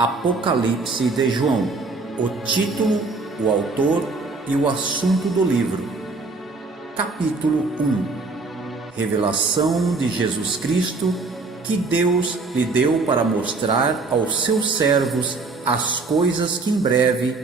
Apocalipse de João, o título, o autor e o assunto do livro. Capítulo 1. Revelação de Jesus Cristo, que Deus lhe deu para mostrar aos seus servos as coisas que em breve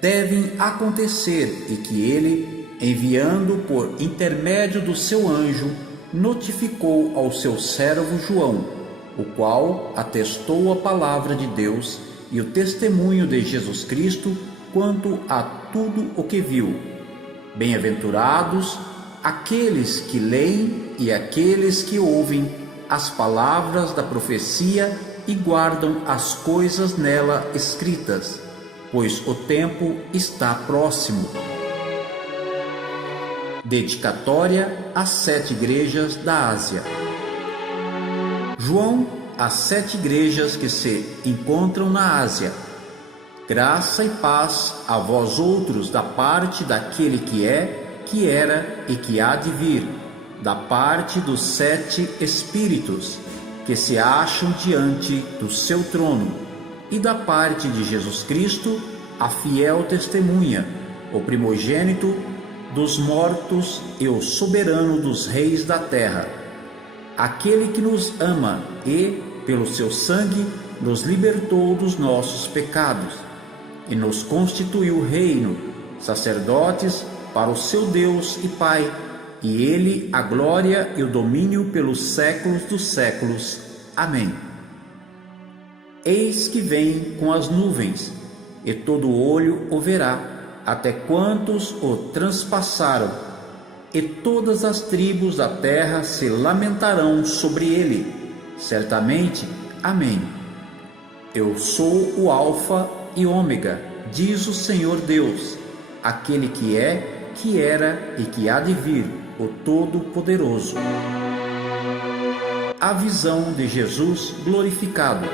devem acontecer e que ele, enviando por intermédio do seu anjo, notificou ao seu servo João, o qual atestou a palavra de Deus e o testemunho de Jesus Cristo quanto a tudo o que viu. Bem-aventurados aqueles que leem e aqueles que ouvem as palavras da profecia e guardam as coisas nela escritas, pois o tempo está próximo. Dedicatória às 7 igrejas da Ásia. João, às 7 igrejas que se encontram na Ásia. Graça e paz a vós outros da parte daquele que é, que era e que há de vir, da parte dos 7 Espíritos que se acham diante do seu trono, e da parte de Jesus Cristo, a fiel testemunha, o primogênito dos mortos e o soberano dos reis da terra, aquele que nos ama e, pelo seu sangue, nos libertou dos nossos pecados e nos constituiu reino, sacerdotes para o seu Deus e Pai, e ele a glória e o domínio pelos séculos dos séculos. Amém. Eis que vem com as nuvens, e todo olho o verá, até quantos o transpassaram, e todas as tribos da terra se lamentarão sobre ele. Certamente. Amém. Eu sou o Alfa e Ômega, diz o Senhor Deus, aquele que é, que era e que há de vir, o Todo-Poderoso. A visão de Jesus glorificado.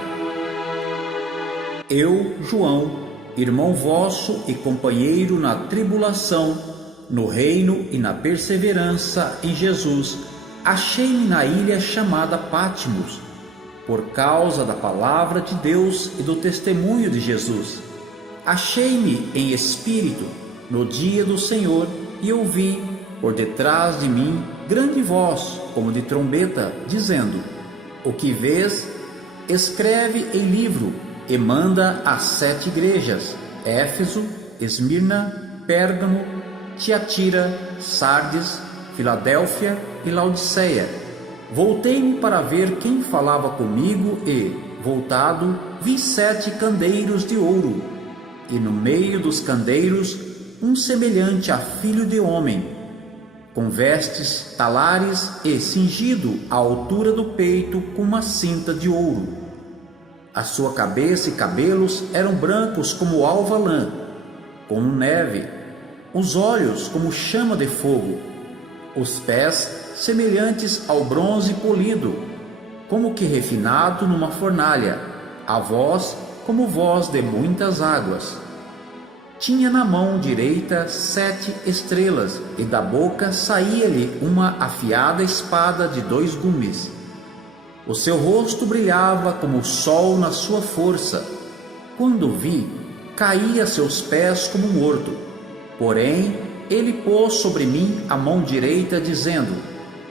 Eu, João, irmão vosso e companheiro na tribulação, no reino e na perseverança em Jesus, achei-me na ilha chamada Patmos, por causa da palavra de Deus e do testemunho de Jesus. Achei-me em espírito no dia do Senhor e ouvi, por detrás de mim, grande voz, como de trombeta, dizendo: O que vês, escreve em livro e manda às 7 igrejas: Éfeso, Esmirna, Pérgamo, Tiatira, Sardes, Filadélfia e Laodiceia. Voltei-me para ver quem falava comigo e, voltado, vi 7 candeiros de ouro, e no meio dos candeiros um semelhante a filho de homem, com vestes talares e cingido à altura do peito com uma cinta de ouro. A sua cabeça e cabelos eram brancos como alva lã, como neve, os olhos como chama de fogo, os pés semelhantes ao bronze polido, como que refinado numa fornalha, a voz como voz de muitas águas. Tinha na mão direita 7 estrelas, e da boca saía-lhe uma afiada espada de 2 gumes. O seu rosto brilhava como o sol na sua força. Quando o vi, caí a seus pés como morto. Porém, ele pôs sobre mim a mão direita, dizendo: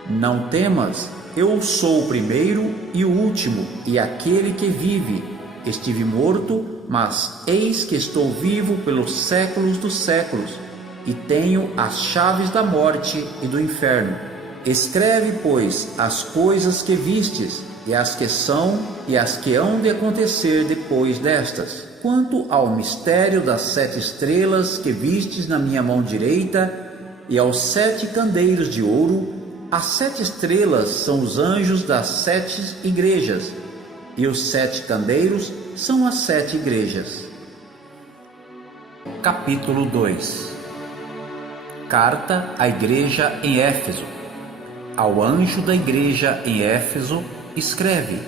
Não temas, eu sou o primeiro e o último, e aquele que vive. Estive morto, mas eis que estou vivo pelos séculos dos séculos, e tenho as chaves da morte e do inferno. Escreve, pois, as coisas que vistes, e as que são, e as que hão de acontecer depois destas. Quanto ao mistério das 7 estrelas que vistes na minha mão direita, e aos 7 candeiros de ouro, as 7 estrelas são os anjos das 7 igrejas, e os 7 candeiros são as 7 igrejas. Capítulo 2. Carta à igreja em Éfeso. Ao anjo da igreja em Éfeso, escreve: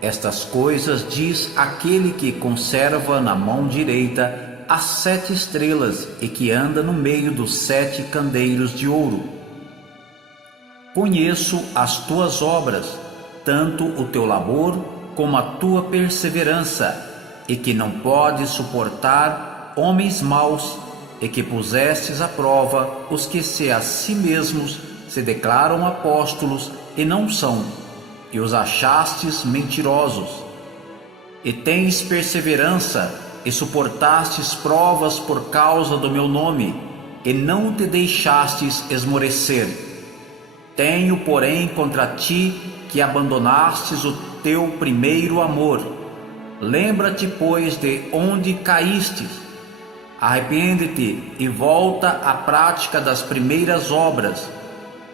Estas coisas diz aquele que conserva na mão direita as 7 estrelas e que anda no meio dos 7 candeiros de ouro. Conheço as tuas obras, tanto o teu labor como a tua perseverança, e que não pode suportar homens maus, e que pusestes à prova os que a si mesmos se declaram apóstolos e não são, e os achastes mentirosos. E tens perseverança, e suportastes provas por causa do meu nome, e não te deixastes esmorecer. Tenho, porém, contra ti que abandonastes o teu primeiro amor. Lembra-te, pois, de onde caístes. Arrepende-te e volta à prática das primeiras obras.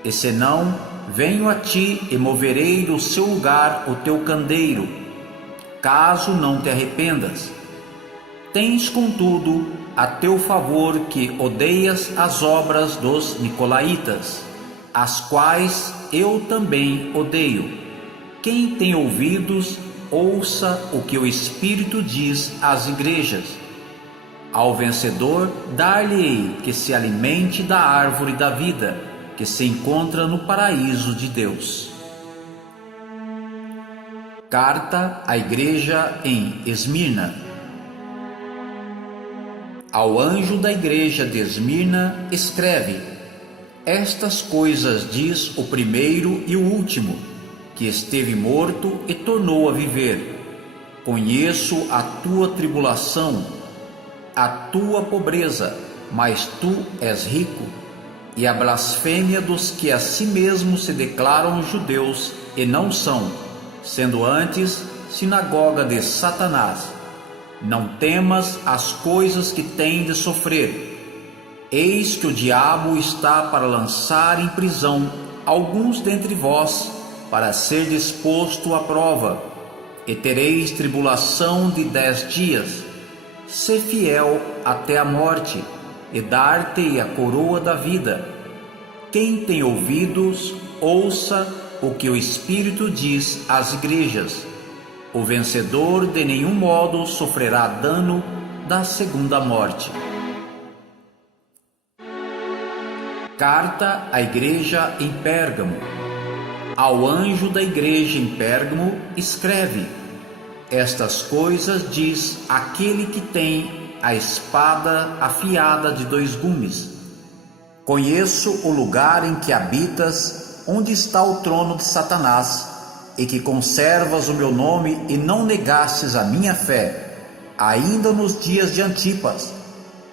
E senão, venho a ti e moverei do seu lugar o teu candeeiro, caso não te arrependas. Tens, contudo, a teu favor que odeias as obras dos nicolaítas, as quais eu também odeio. Quem tem ouvidos, ouça o que o Espírito diz às igrejas. Ao vencedor, dar-lhe-ei que se alimente da árvore da vida, que se encontra no paraíso de Deus. Carta à igreja em Esmirna. Ao anjo da igreja de Esmirna escreve: estas coisas diz o primeiro e o último, que esteve morto e tornou a viver. Conheço a tua tribulação, a tua pobreza, mas tu és rico, e a blasfêmia dos que a si mesmos se declaram judeus e não são, sendo antes sinagoga de Satanás. Não temas as coisas que tem de sofrer. Eis que o diabo está para lançar em prisão alguns dentre vós, para ser disposto à prova, e tereis tribulação de 10 dias. Sê fiel até a morte, e dar-te a coroa da vida. Quem tem ouvidos, ouça o que o Espírito diz às igrejas. O vencedor de nenhum modo sofrerá dano da segunda morte. Carta à igreja em Pérgamo. Ao anjo da igreja em Pérgamo escreve: estas coisas diz aquele que tem a espada afiada de 2 gumes. Conheço o lugar em que habitas, onde está o trono de Satanás, e que conservas o meu nome e não negastes a minha fé, ainda nos dias de Antipas,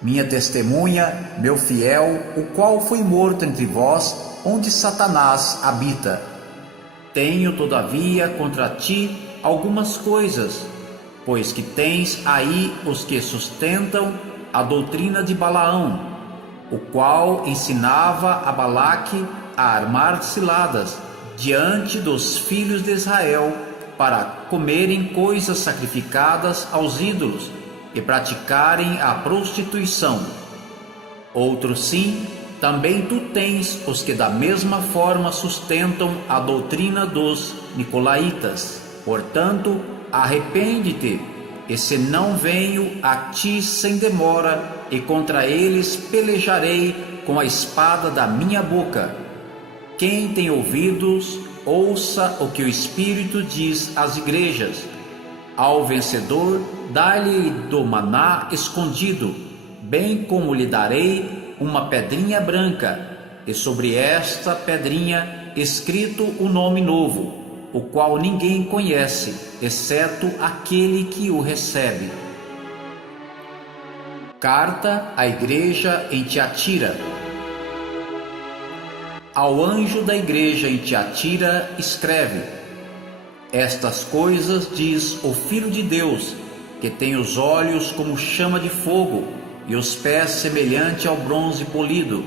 minha testemunha, meu fiel, o qual foi morto entre vós, onde Satanás habita. Tenho, todavia, contra ti algumas coisas, pois que tens aí os que sustentam a doutrina de Balaão, o qual ensinava a Balaque a armar ciladas diante dos filhos de Israel, para comerem coisas sacrificadas aos ídolos e praticarem a prostituição. Outro sim, também tu tens os que da mesma forma sustentam a doutrina dos nicolaítas. Portanto, arrepende-te, e se não venho a ti sem demora, e contra eles pelejarei com a espada da minha boca. Quem tem ouvidos, ouça o que o Espírito diz às igrejas. Ao vencedor, dá-lhe do maná escondido, bem como lhe darei uma pedrinha branca, e sobre esta pedrinha escrito o nome novo, o qual ninguém conhece, exceto aquele que o recebe. Carta à igreja em Tiatira. Ao anjo da igreja em Tiatira escreve: estas coisas diz o Filho de Deus, que tem os olhos como chama de fogo e os pés semelhante ao bronze polido.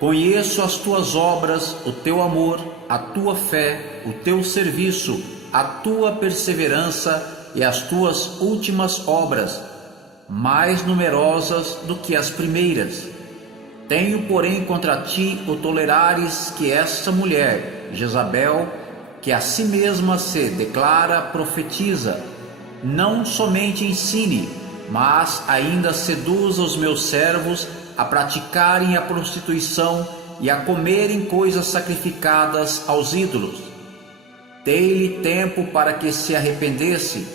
Conheço as tuas obras, o teu amor, a tua fé, o teu serviço, a tua perseverança e as tuas últimas obras, mais numerosas do que as primeiras. Tenho, porém, contra ti o tolerares que esta mulher, Jezabel, que a si mesma se declara profetiza, não somente ensine, mas ainda seduza os meus servos a praticarem a prostituição e a comerem coisas sacrificadas aos ídolos. Dei-lhe tempo para que se arrependesse,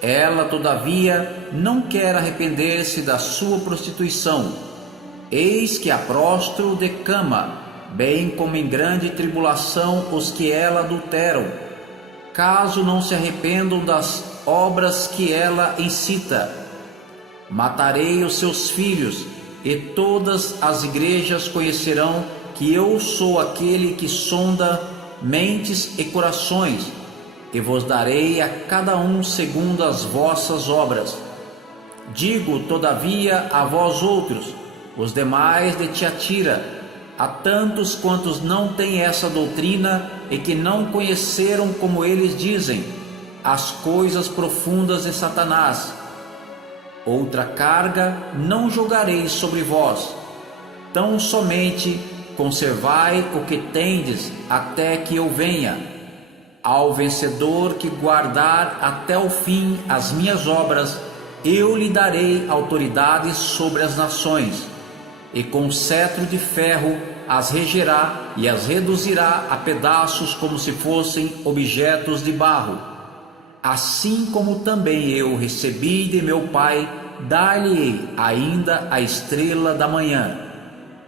Ela, todavia, não quer arrepender-se da sua prostituição. Eis que a prostro de cama, bem como em grande tribulação os que ela adulteram, caso não se arrependam das obras que ela incita. Matarei os seus filhos, e todas as igrejas conhecerão que eu sou aquele que sonda mentes e corações, e vos darei a cada um segundo as vossas obras. Digo, todavia, a vós outros, os demais de Tiatira, a tantos quantos não têm essa doutrina e que não conheceram, como eles dizem, as coisas profundas de Satanás: outra carga não jogarei sobre vós, tão somente conservai o que tendes até que eu venha. Ao vencedor que guardar até o fim as minhas obras, eu lhe darei autoridade sobre as nações, e com cetro de ferro as regerá e as reduzirá a pedaços como se fossem objetos de barro. Assim como também eu recebi de meu Pai, dar-lhe-ei ainda a estrela da manhã.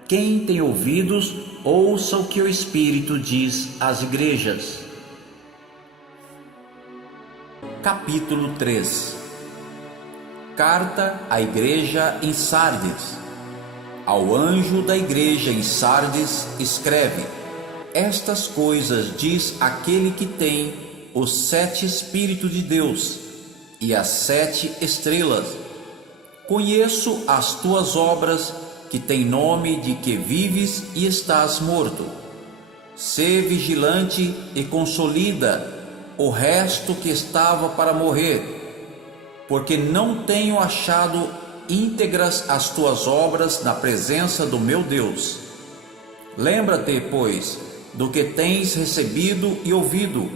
Quem tem ouvidos, ouça o que o Espírito diz às igrejas. Capítulo 3. Carta à igreja em Sardes. Ao anjo da igreja em Sardes escreve: estas coisas diz aquele que tem os 7 Espíritos de Deus e as 7 estrelas. Conheço as tuas obras, que tem nome de que vives e estás morto. Sê vigilante e consolida o resto que estava para morrer, porque não tenho achado íntegras as tuas obras na presença do meu Deus. Lembra-te, pois, do que tens recebido e ouvido,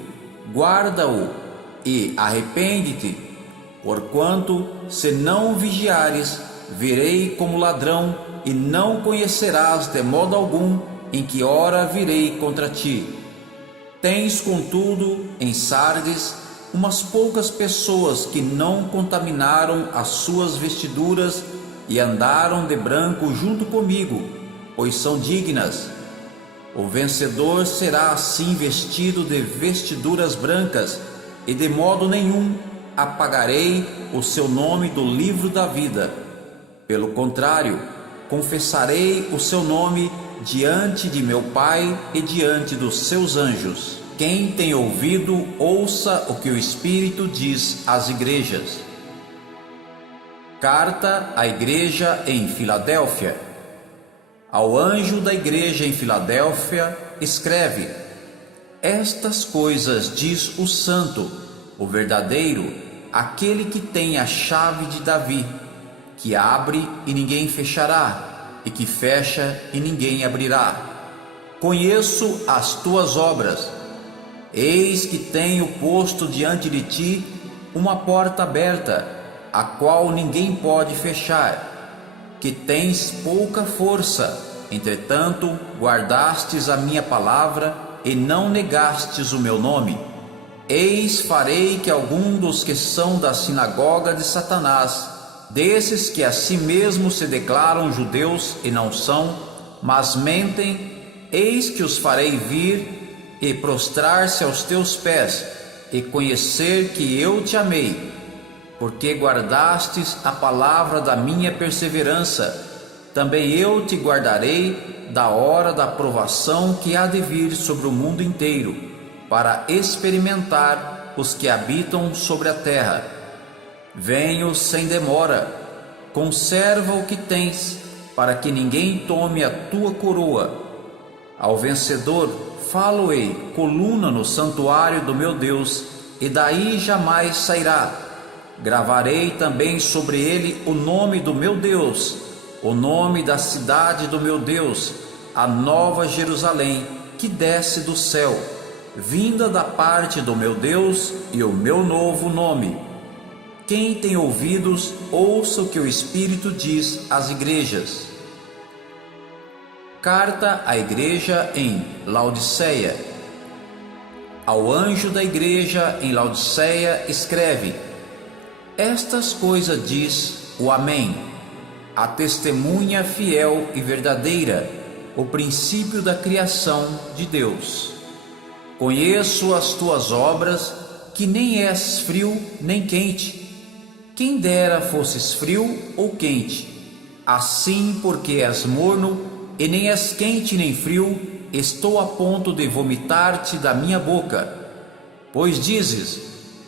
guarda-o e arrepende-te, porquanto, se não vigiares, virei como ladrão e não conhecerás de modo algum em que hora virei contra ti. Tens, contudo, em Sardes, umas poucas pessoas que não contaminaram as suas vestiduras e andaram de branco junto comigo, pois são dignas. O vencedor será assim vestido de vestiduras brancas, e de modo nenhum apagarei o seu nome do livro da vida. Pelo contrário, confessarei o seu nome diante de meu Pai e diante dos seus anjos. Quem tem ouvido, ouça o que o Espírito diz às igrejas. Carta à igreja em Filadélfia. Ao anjo da igreja em Filadélfia escreve: estas coisas diz o Santo, o verdadeiro, aquele que tem a chave de Davi, que abre e ninguém fechará, e que fecha e ninguém abrirá. Conheço as tuas obras. Eis que tenho posto diante de ti uma porta aberta, a qual ninguém pode fechar, que tens pouca força, entretanto guardastes a minha palavra e não negastes o meu nome. Eis farei que algum dos que são da sinagoga de Satanás, desses que a si mesmos se declaram judeus e não são, mas mentem, eis que os farei vir e prostrar-se aos teus pés, e conhecer que eu te amei, porque guardastes a palavra da minha perseverança. Também eu te guardarei da hora da provação que há de vir sobre o mundo inteiro, para experimentar os que habitam sobre a terra. Venho sem demora. Conserva o que tens, para que ninguém tome a tua coroa. Ao vencedor falo-ei coluna no santuário do meu Deus, e daí jamais sairá. Gravarei também sobre ele o nome do meu Deus, o nome da cidade do meu Deus, a nova Jerusalém, que desce do céu, vinda da parte do meu Deus, e o meu novo nome. Quem tem ouvidos, ouça o que o Espírito diz às igrejas. Carta à igreja em Laodiceia. Ao anjo da igreja em Laodiceia escreve: Estas coisas diz o Amém, a testemunha fiel e verdadeira, o princípio da criação de Deus. Conheço as tuas obras, que nem és frio nem quente. Quem dera fosses frio ou quente. Assim, porque és morno, e nem és quente nem frio, estou a ponto de vomitar-te da minha boca. Pois dizes: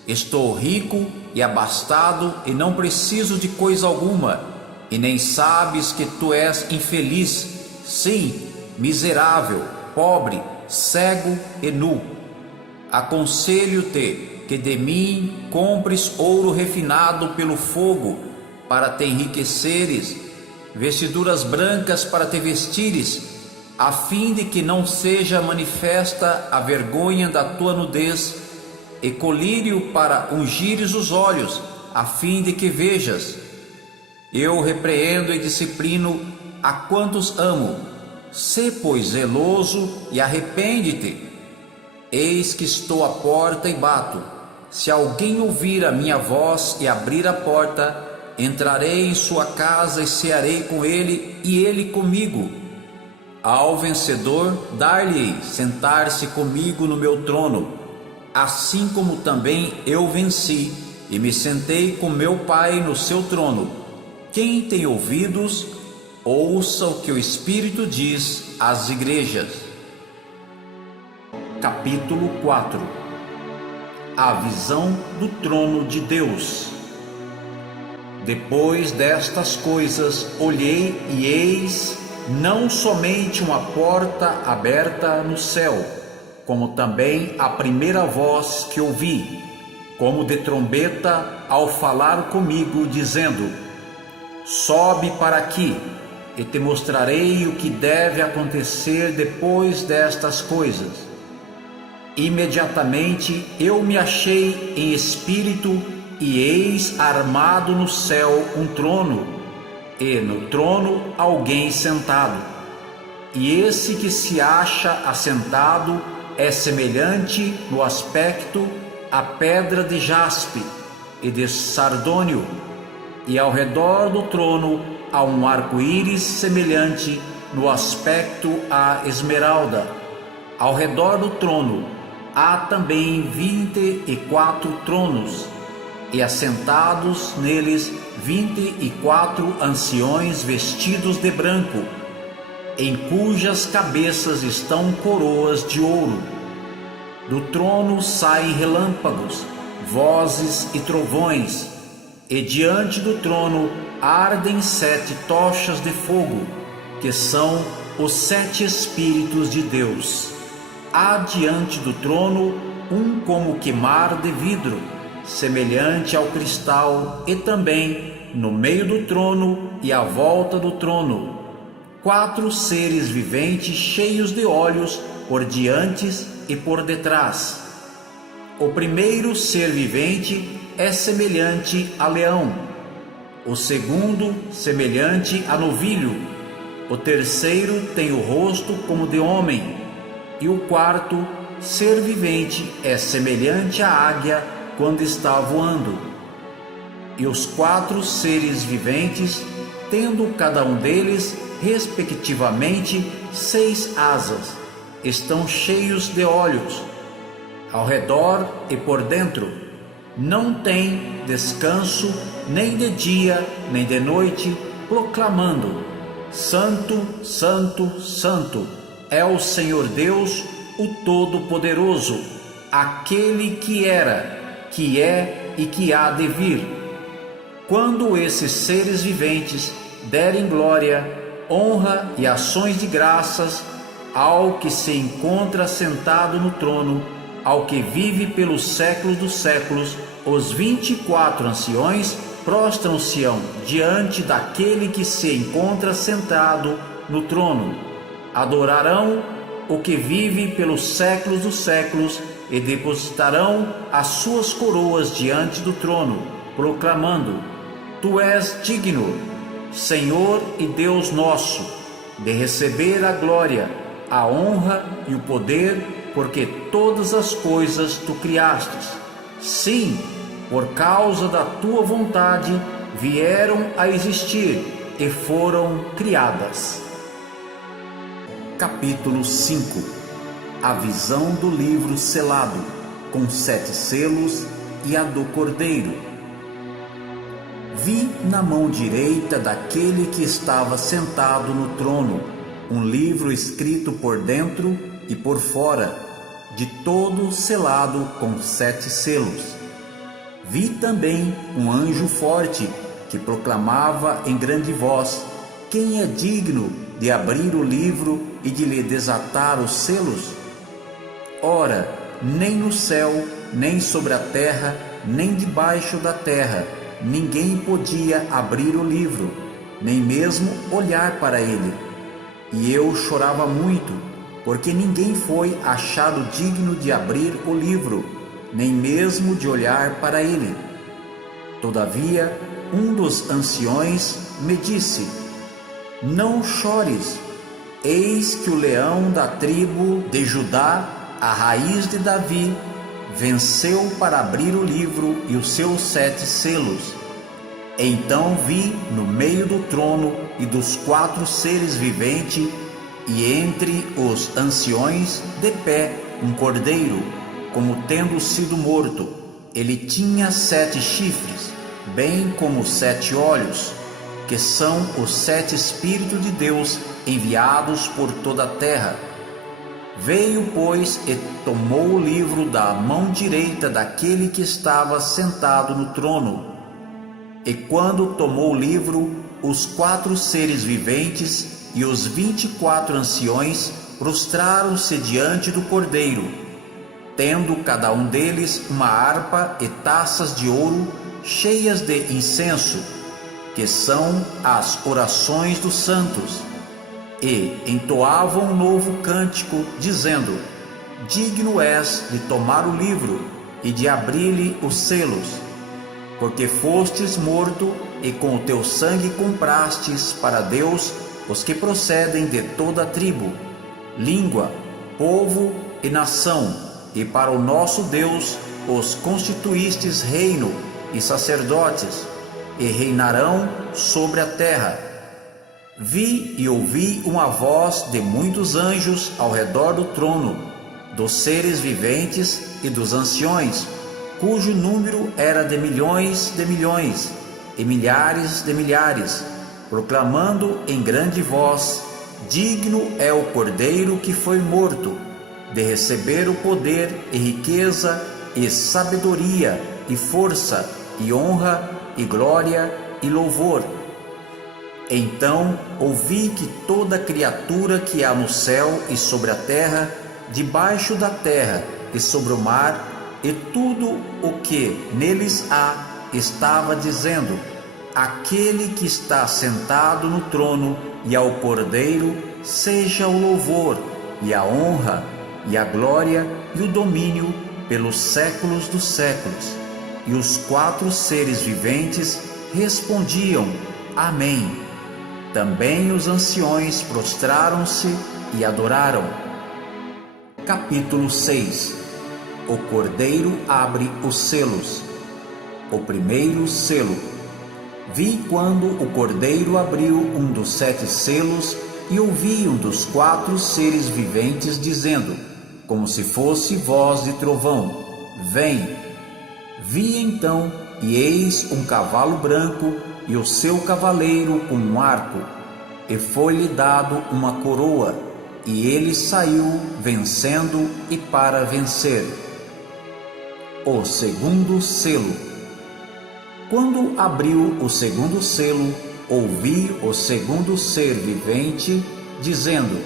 estou rico e abastado, e não preciso de coisa alguma, e nem sabes que tu és infeliz, sim, miserável, pobre, cego e nu. Aconselho-te que de mim compres ouro refinado pelo fogo, para te enriqueceres, vestiduras brancas para te vestires, a fim de que não seja manifesta a vergonha da tua nudez, e colírio para ungires os olhos, a fim de que vejas. Eu repreendo e disciplino a quantos amo. Sê, pois, zeloso e arrepende-te. Eis que estou à porta e bato. Se alguém ouvir a minha voz e abrir a porta, entrarei em sua casa e cearei com ele e ele comigo. Ao vencedor dar-lhe-ei sentar-se comigo no meu trono, assim como também eu venci e me sentei com meu Pai no seu trono. Quem tem ouvidos, ouça o que o Espírito diz às igrejas. Capítulo 4. A visão do trono de Deus. Depois destas coisas olhei e eis não somente uma porta aberta no céu, como também a primeira voz que ouvi, como de trombeta, ao falar comigo, dizendo: sobe para aqui, e te mostrarei o que deve acontecer depois destas coisas. Imediatamente eu me achei em espírito, e eis armado no céu um trono, e no trono alguém sentado. E esse que se acha assentado é semelhante no aspecto à pedra de jaspe e de sardônio, e ao redor do trono há um arco-íris semelhante no aspecto à esmeralda. Ao redor do trono há também 24 tronos, e assentados neles 24 anciões vestidos de branco, em cujas cabeças estão coroas de ouro. Do trono saem relâmpagos, vozes e trovões, e diante do trono ardem 7 tochas de fogo, que são os 7 Espíritos de Deus. Há diante do trono um como queimar de vidro, semelhante ao cristal, e também no meio do trono e à volta do trono 4 seres viventes cheios de olhos por diante e por detrás. O primeiro ser vivente é semelhante a leão, o segundo semelhante a novilho, o terceiro tem o rosto como de homem, e o quarto ser vivente é semelhante à águia quando está voando. E os 4 seres viventes, tendo cada um deles respectivamente 6 asas, estão cheios de olhos, ao redor e por dentro. Não tem descanso nem de dia nem de noite, proclamando: Santo, Santo, Santo é o Senhor Deus, o Todo-Poderoso, aquele que era, que é e que há de vir. Quando esses seres viventes derem glória, honra e ações de graças ao que se encontra sentado no trono, ao que vive pelos séculos dos séculos, os 24 anciões prostram-se-ão diante daquele que se encontra sentado no trono. Adorarão o que vive pelos séculos dos séculos e depositarão as suas coroas diante do trono, proclamando: Tu és digno, Senhor e Deus nosso, de receber a glória, a honra e o poder, porque todas as coisas tu criastes. Sim, por causa da tua vontade, vieram a existir e foram criadas. Capítulo 5. A visão do livro selado, com 7 selos, e a do Cordeiro. Vi na mão direita daquele que estava sentado no trono um livro escrito por dentro e por fora, de todo selado com 7 selos. Vi também um anjo forte que proclamava em grande voz: quem é digno de abrir o livro e de lhe desatar os selos? Ora, nem no céu, nem sobre a terra, nem debaixo da terra, ninguém podia abrir o livro, nem mesmo olhar para ele. E eu chorava muito, porque ninguém foi achado digno de abrir o livro, nem mesmo de olhar para ele. Todavia, um dos anciões me disse: não chores, eis que o leão da tribo de Judá, a raiz de Davi, venceu para abrir o livro e os seus 7 selos. Então vi no meio do trono e dos 4 seres viventes, e entre os anciões de pé, um cordeiro, como tendo sido morto. Ele tinha 7 chifres, bem como 7 olhos, que são os 7 Espíritos de Deus enviados por toda a terra. Veio, pois, e tomou o livro da mão direita daquele que estava sentado no trono. E quando tomou o livro, os 4 seres viventes e os 24 anciões prostraram-se diante do Cordeiro, tendo cada um deles uma harpa e taças de ouro cheias de incenso, que são as orações dos santos, e entoavam um novo cântico, dizendo: digno és de tomar o livro e de abrir-lhe os selos, porque fostes morto e com o teu sangue comprastes para Deus os que procedem de toda a tribo, língua, povo e nação, e para o nosso Deus os constituístes reino e sacerdotes, e reinarão sobre a terra. Vi e ouvi uma voz de muitos anjos ao redor do trono, dos seres viventes e dos anciões, cujo número era de milhões e milhares de milhares, proclamando em grande voz: digno é o Cordeiro que foi morto, de receber o poder e riqueza e sabedoria e força e honra e glória e louvor. Então ouvi que toda criatura que há no céu e sobre a terra, debaixo da terra e sobre o mar, e tudo o que neles há, estava dizendo: aquele que está sentado no trono e ao Cordeiro seja o louvor e a honra e a glória e o domínio pelos séculos dos séculos. E os 4 seres viventes respondiam: amém. Também os anciões prostraram-se e adoraram. Capítulo 6. O Cordeiro abre os selos. O primeiro selo. Vi quando o Cordeiro abriu um dos 7 selos, e ouvi um dos 4 seres viventes dizendo, como se fosse voz de trovão: vem. Vi então, e eis um cavalo branco, e o seu cavaleiro com um arco, e foi-lhe dado uma coroa, e ele saiu vencendo e para vencer. O segundo selo. Quando abriu o segundo selo, ouvi o segundo ser vivente dizendo: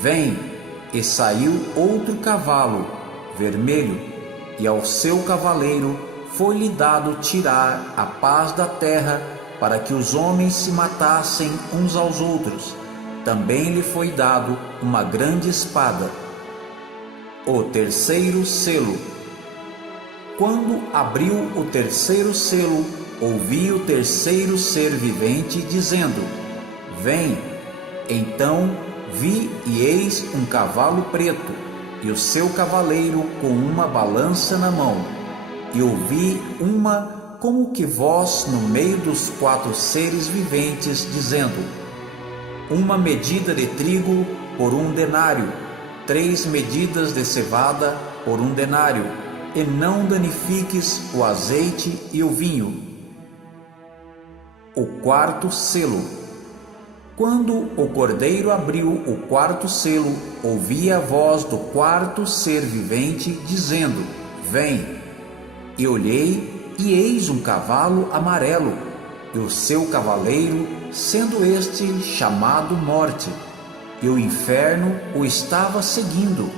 vem. E saiu outro cavalo vermelho, e ao seu cavaleiro foi-lhe dado tirar a paz da terra, para que os homens se matassem uns aos outros. Também lhe foi dado uma grande espada. O terceiro selo. Quando abriu o terceiro selo, ouvi o terceiro ser vivente dizendo: vem. Então vi e eis um cavalo preto, e o seu cavaleiro com uma balança na mão. e ouvi uma como que voz no meio dos 4 seres viventes, dizendo: uma medida de trigo por 1 denário, 3 medidas de cevada por 1 denário, e não danifiques o azeite e o vinho. O 4º selo. Quando o cordeiro abriu o 4º selo, ouvi a voz do 4º ser vivente, dizendo: vem. E olhei, e eis um cavalo amarelo, e o seu cavaleiro, sendo este chamado Morte, e o inferno o estava seguindo,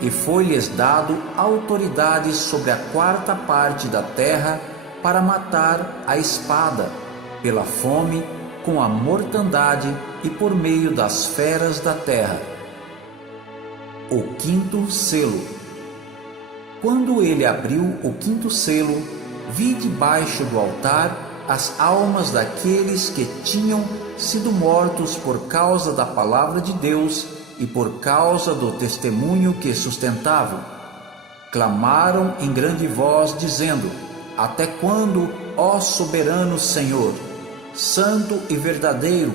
e foi-lhes dado autoridade sobre a 4ª parte da terra para matar a espada, pela fome, com a mortandade e por meio das feras da terra. O 5º selo. Quando ele abriu o 5º selo, vi debaixo do altar as almas daqueles que tinham sido mortos por causa da palavra de Deus e por causa do testemunho que sustentavam. Clamaram em grande voz, dizendo: até quando, ó soberano Senhor, santo e verdadeiro,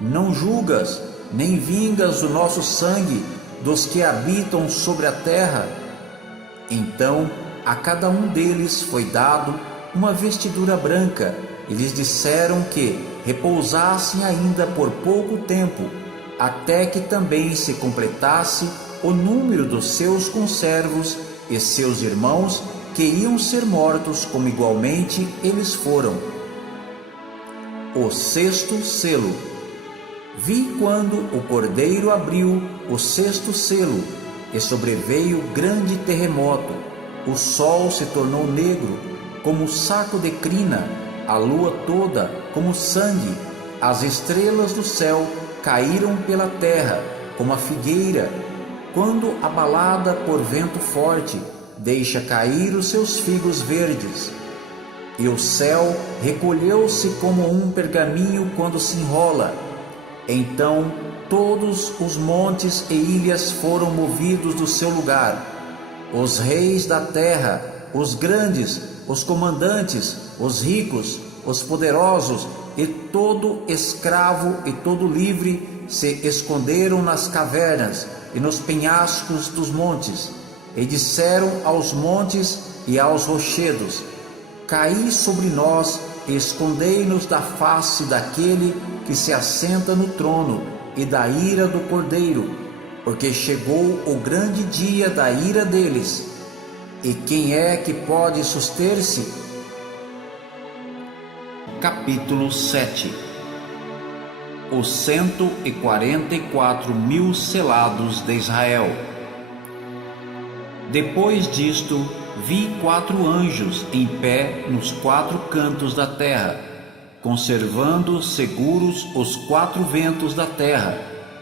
não julgas, nem vingas o nosso sangue dos que habitam sobre a terra? Então a cada um deles foi dado uma vestidura branca, e lhes disseram que repousassem ainda por pouco tempo, até que também se completasse o número dos seus conservos e seus irmãos, que iam ser mortos como igualmente eles foram. O 6º selo. Vi quando o cordeiro abriu o 6º selo, e sobreveio grande terremoto. O sol se tornou negro, como saco de crina, a lua toda como sangue, as estrelas do céu caíram pela terra, como a figueira, quando abalada por vento forte, deixa cair os seus figos verdes. E o céu recolheu-se como um pergaminho quando se enrola. Então todos os montes e ilhas foram movidos do seu lugar. Os reis da terra, os grandes, os comandantes, os ricos, os poderosos e todo escravo e todo livre se esconderam nas cavernas e nos penhascos dos montes, e disseram aos montes e aos rochedos: caí sobre nós e escondei-nos da face daquele que se assenta no trono e da ira do Cordeiro, porque chegou o grande dia da ira deles. E quem é que pode suster-se? Capítulo 7. Os 144.000 selados de Israel. Depois disto, vi 4 anjos em pé nos 4 cantos da terra, conservando seguros os 4 ventos da terra,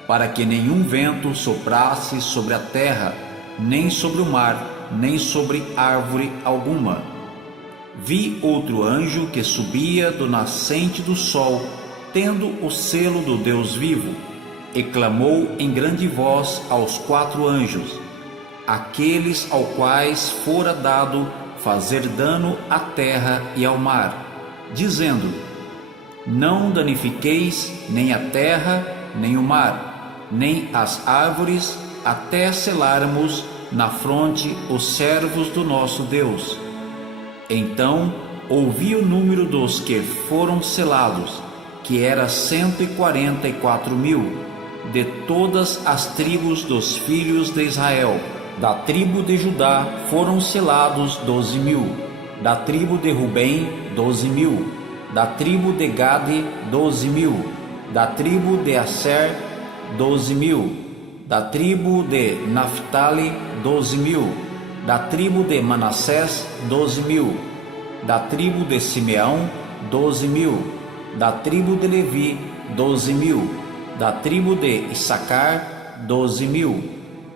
para que nenhum vento soprasse sobre a terra, nem sobre o mar, nem sobre árvore alguma. Vi outro anjo que subia do nascente do sol, tendo o selo do Deus vivo, e clamou em grande voz aos 4 anjos, aqueles ao quais fora dado fazer dano à terra e ao mar, dizendo: não danifiqueis nem a terra, nem o mar, nem as árvores, até selarmos na fronte os servos do nosso Deus. Então ouvi o número dos que foram selados, que era 144.000, de todas as tribos dos filhos de Israel. Da tribo de Judá foram selados 12.000, da tribo de Rubem 12.000, da tribo de Gade 12.000, da tribo de Asser 12.000, da tribo de Naphtali 12.000, da tribo de Manassés 12.000, da tribo de Simeão 12.000, da tribo de Levi 12.000, da tribo de Issacar 12.000,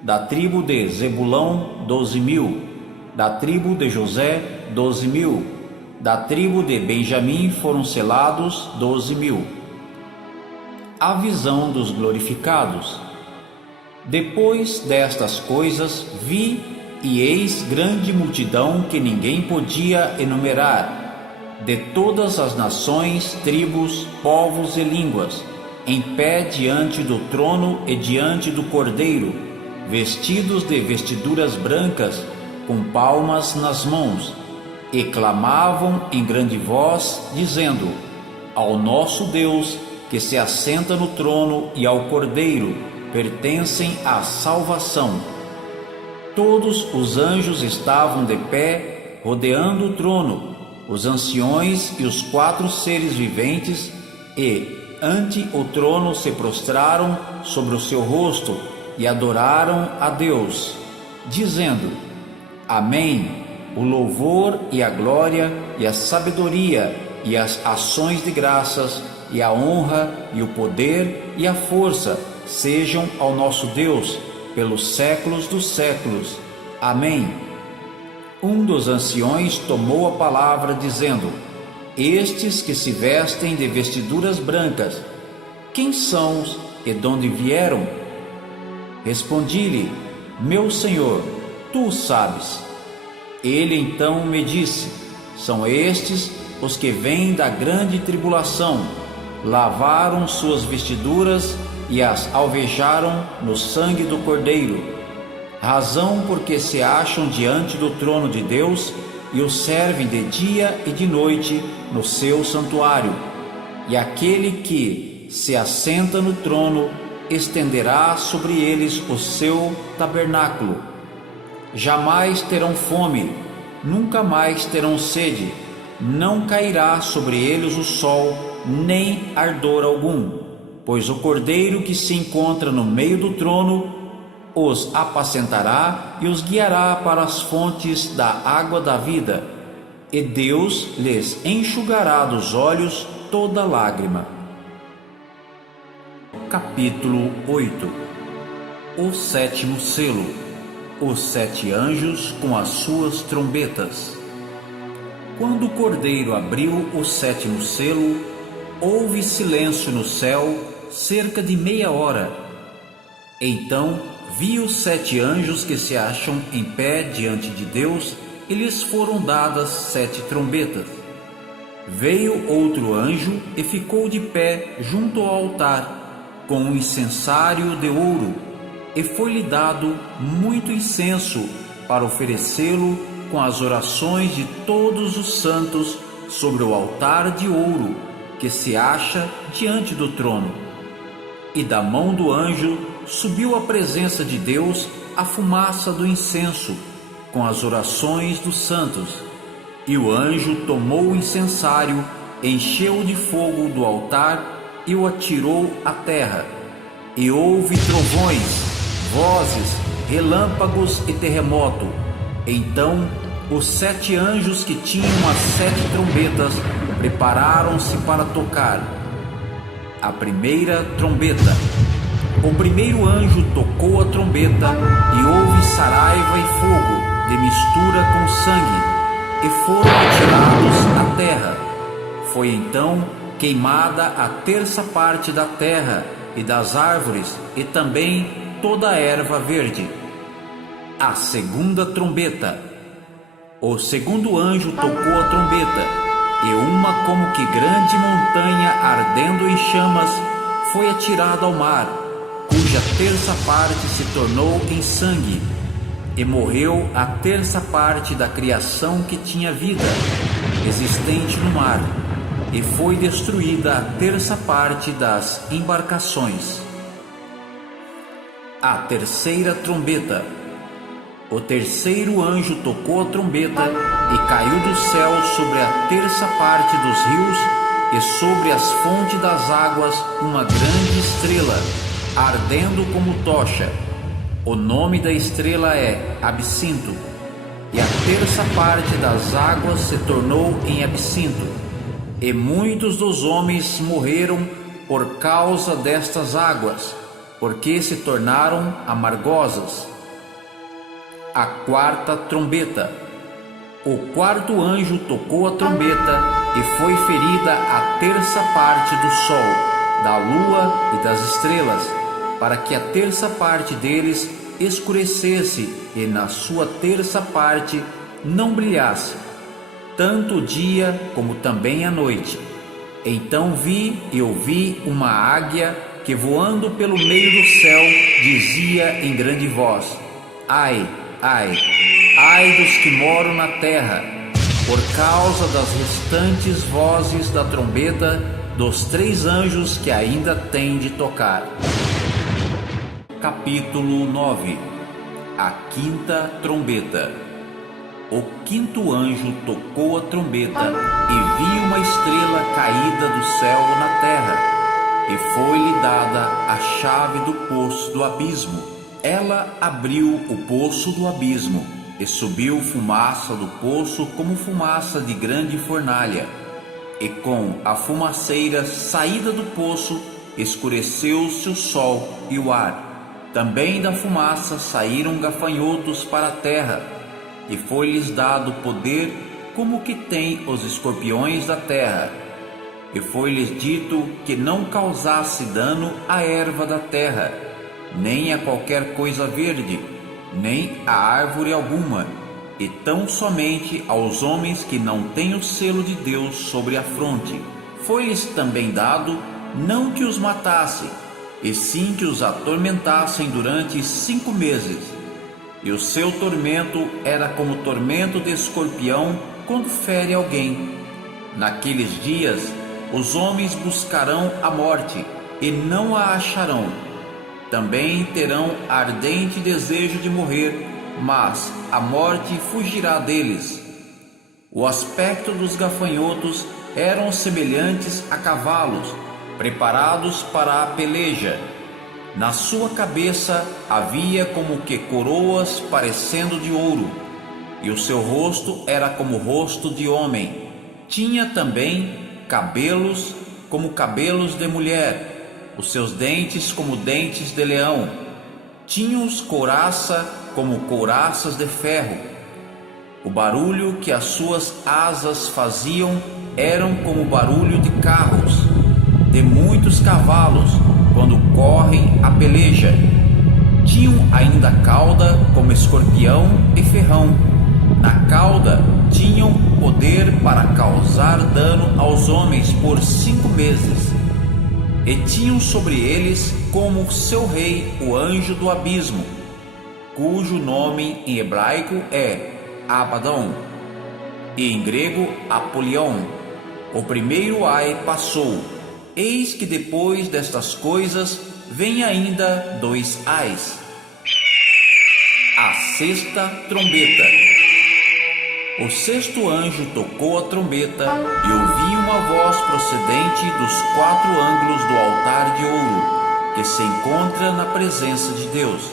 da tribo de Zebulão 12.000, da tribo de José 12.000, da tribo de Benjamim foram selados 12.000. A visão dos glorificados. Depois destas coisas vi, E eis grande multidão que ninguém podia enumerar, de todas as nações, tribos, povos e línguas, em pé diante do trono e diante do Cordeiro, vestidos de vestiduras brancas, com palmas nas mãos, e clamavam em grande voz, dizendo: Ao nosso Deus, que se assenta no trono, e ao Cordeiro, pertencem a salvação. Todos os anjos estavam de pé, rodeando o trono, os anciões e os 4 seres viventes, e ante o trono se prostraram sobre o seu rosto e adoraram a Deus, dizendo: Amém. O louvor e a glória e a sabedoria e as ações de graças e a honra e o poder e a força sejam ao nosso Deus pelos séculos dos séculos. Amém. Um dos anciões tomou a palavra, dizendo: Estes que se vestem de vestiduras brancas, quem são e de onde vieram? Respondi-lhe: Meu Senhor, tu sabes. Ele então me disse: São estes os que vêm da grande tribulação, lavaram suas vestiduras e as alvejaram no sangue do Cordeiro, razão porque se acham diante do trono de Deus e o servem de dia e de noite no seu santuário. E aquele que se assenta no trono estenderá sobre eles o seu tabernáculo. Jamais terão fome, nunca mais terão sede, não cairá sobre eles o sol, nem ardor algum, pois o Cordeiro que se encontra no meio do trono os apacentará e os guiará para as fontes da água da vida, e Deus lhes enxugará dos olhos toda lágrima. Capítulo 8. O 7º selo. Os 7 anjos com as suas trombetas. Quando o Cordeiro abriu o 7º selo, houve silêncio no céu cerca de meia hora. Então vi os 7 anjos que se acham em pé diante de Deus, e lhes foram dadas 7 trombetas. Veio outro anjo e ficou de pé junto ao altar, com um incensário de ouro, e foi-lhe dado muito incenso para oferecê-lo com as orações de todos os santos sobre o altar de ouro que se acha diante do trono. E da mão do anjo subiu à presença de Deus a fumaça do incenso com as orações dos santos. E o anjo tomou o incensário, encheu de fogo do altar e o atirou à terra. E houve trovões, vozes, relâmpagos e terremoto. Então os 7 anjos que tinham as 7 trombetas prepararam-se para tocar. A primeira trombeta. O primeiro anjo tocou a trombeta e houve saraiva e fogo de mistura com sangue, e foram atirados à terra. Foi então queimada a terça parte da terra e das árvores, e também toda a erva verde. A segunda trombeta. O segundo anjo tocou a trombeta, e uma como que grande montanha ardendo em chamas foi atirada ao mar, cuja terça parte se tornou em sangue, e morreu a terça parte da criação que tinha vida, existente no mar, e foi destruída a terça parte das embarcações. A terceira trombeta. O terceiro anjo tocou a trombeta, e caiu do céu sobre a terça parte dos rios e sobre as fontes das águas uma grande estrela, ardendo como tocha. O nome da estrela é Absinto. E a terça parte das águas se tornou em absinto, e muitos dos homens morreram por causa destas águas, porque se tornaram amargosas. A quarta trombeta. O quarto anjo tocou a trombeta, e foi ferida a terça parte do sol, da lua e das estrelas, para que a terça parte deles escurecesse e na sua terça parte não brilhasse, tanto o dia como também a noite. Então vi e ouvi uma águia que, voando pelo meio do céu, dizia em grande voz: Ai, ai, ai dos que moram na terra, por causa das restantes vozes da trombeta dos 3 anjos que ainda têm de tocar. Capítulo 9. A quinta trombeta. O 5º anjo tocou a trombeta e vi uma estrela caída do céu na terra, e foi-lhe dada a chave do poço do abismo. Ela abriu o poço do abismo, e subiu fumaça do poço como fumaça de grande fornalha. E com a fumaceira saída do poço, escureceu-se o sol e o ar. Também da fumaça saíram gafanhotos para a terra, e foi-lhes dado poder como que tem os escorpiões da terra. E foi-lhes dito que não causasse dano à erva da terra, nem a qualquer coisa verde, nem a árvore alguma, e tão somente aos homens que não têm o selo de Deus sobre a fronte. Foi-lhes também dado não que os matasse, e sim que os atormentassem durante 5 meses. E o seu tormento era como o tormento de escorpião quando fere alguém. Naqueles dias os homens buscarão a morte e não a acharão. Também terão ardente desejo de morrer, mas a morte fugirá deles. O aspecto dos gafanhotos eram semelhantes a cavalos, preparados para a peleja. Na sua cabeça havia como que coroas parecendo de ouro, e o seu rosto era como o rosto de homem. Tinha também cabelos como cabelos de mulher, os seus dentes como dentes de leão. Tinha-os couraça como couraças de ferro. O barulho que as suas asas faziam eram como o barulho de carros, de muitos cavalos, quando correm a peleja. Tinham ainda cauda como escorpião e ferrão. Na cauda tinham poder para causar dano aos homens por 5 meses. E tinham sobre eles como seu rei o anjo do abismo, cujo nome em hebraico é Abaddon, e em grego Apolion. O primeiro ai passou. Eis que depois destas coisas vem ainda 2 ais. A sexta trombeta. O 6º anjo tocou a trombeta e ouvi uma voz procedente dos 4 ângulos do altar de ouro, que se encontra na presença de Deus,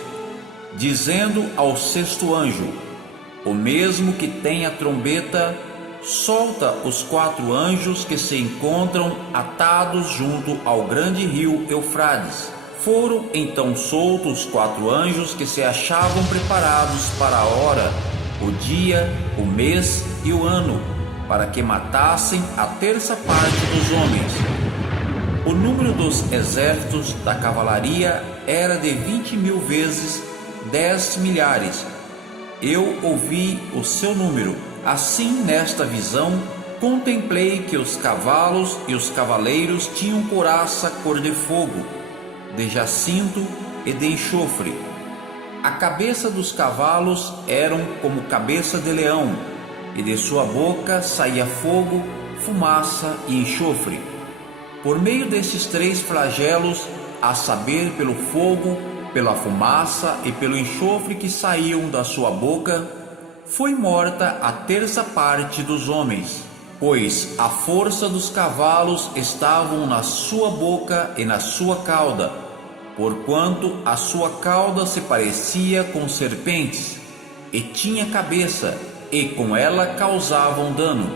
dizendo ao 6º anjo, o mesmo que tem a trombeta, solta os 4 anjos que se encontram atados junto ao grande rio Eufrates. Foram então soltos os 4 anjos que se achavam preparados para a hora, o dia, o mês e o ano, para que matassem a terça parte dos homens. O número dos exércitos da cavalaria era de 20.000 vezes 10 milhares. Eu ouvi o seu número. Assim, nesta visão, contemplei que os cavalos e os cavaleiros tinham couraça cor de fogo, de jacinto e de enxofre. A cabeça dos cavalos eram como cabeça de leão, e de sua boca saía fogo, fumaça e enxofre. Por meio desses 3 flagelos, a saber, pelo fogo, pela fumaça e pelo enxofre que saíam da sua boca, foi morta a terça parte dos homens, pois a força dos cavalos estavam na sua boca e na sua cauda, porquanto a sua cauda se parecia com serpentes, e tinha cabeça, e com ela causavam dano.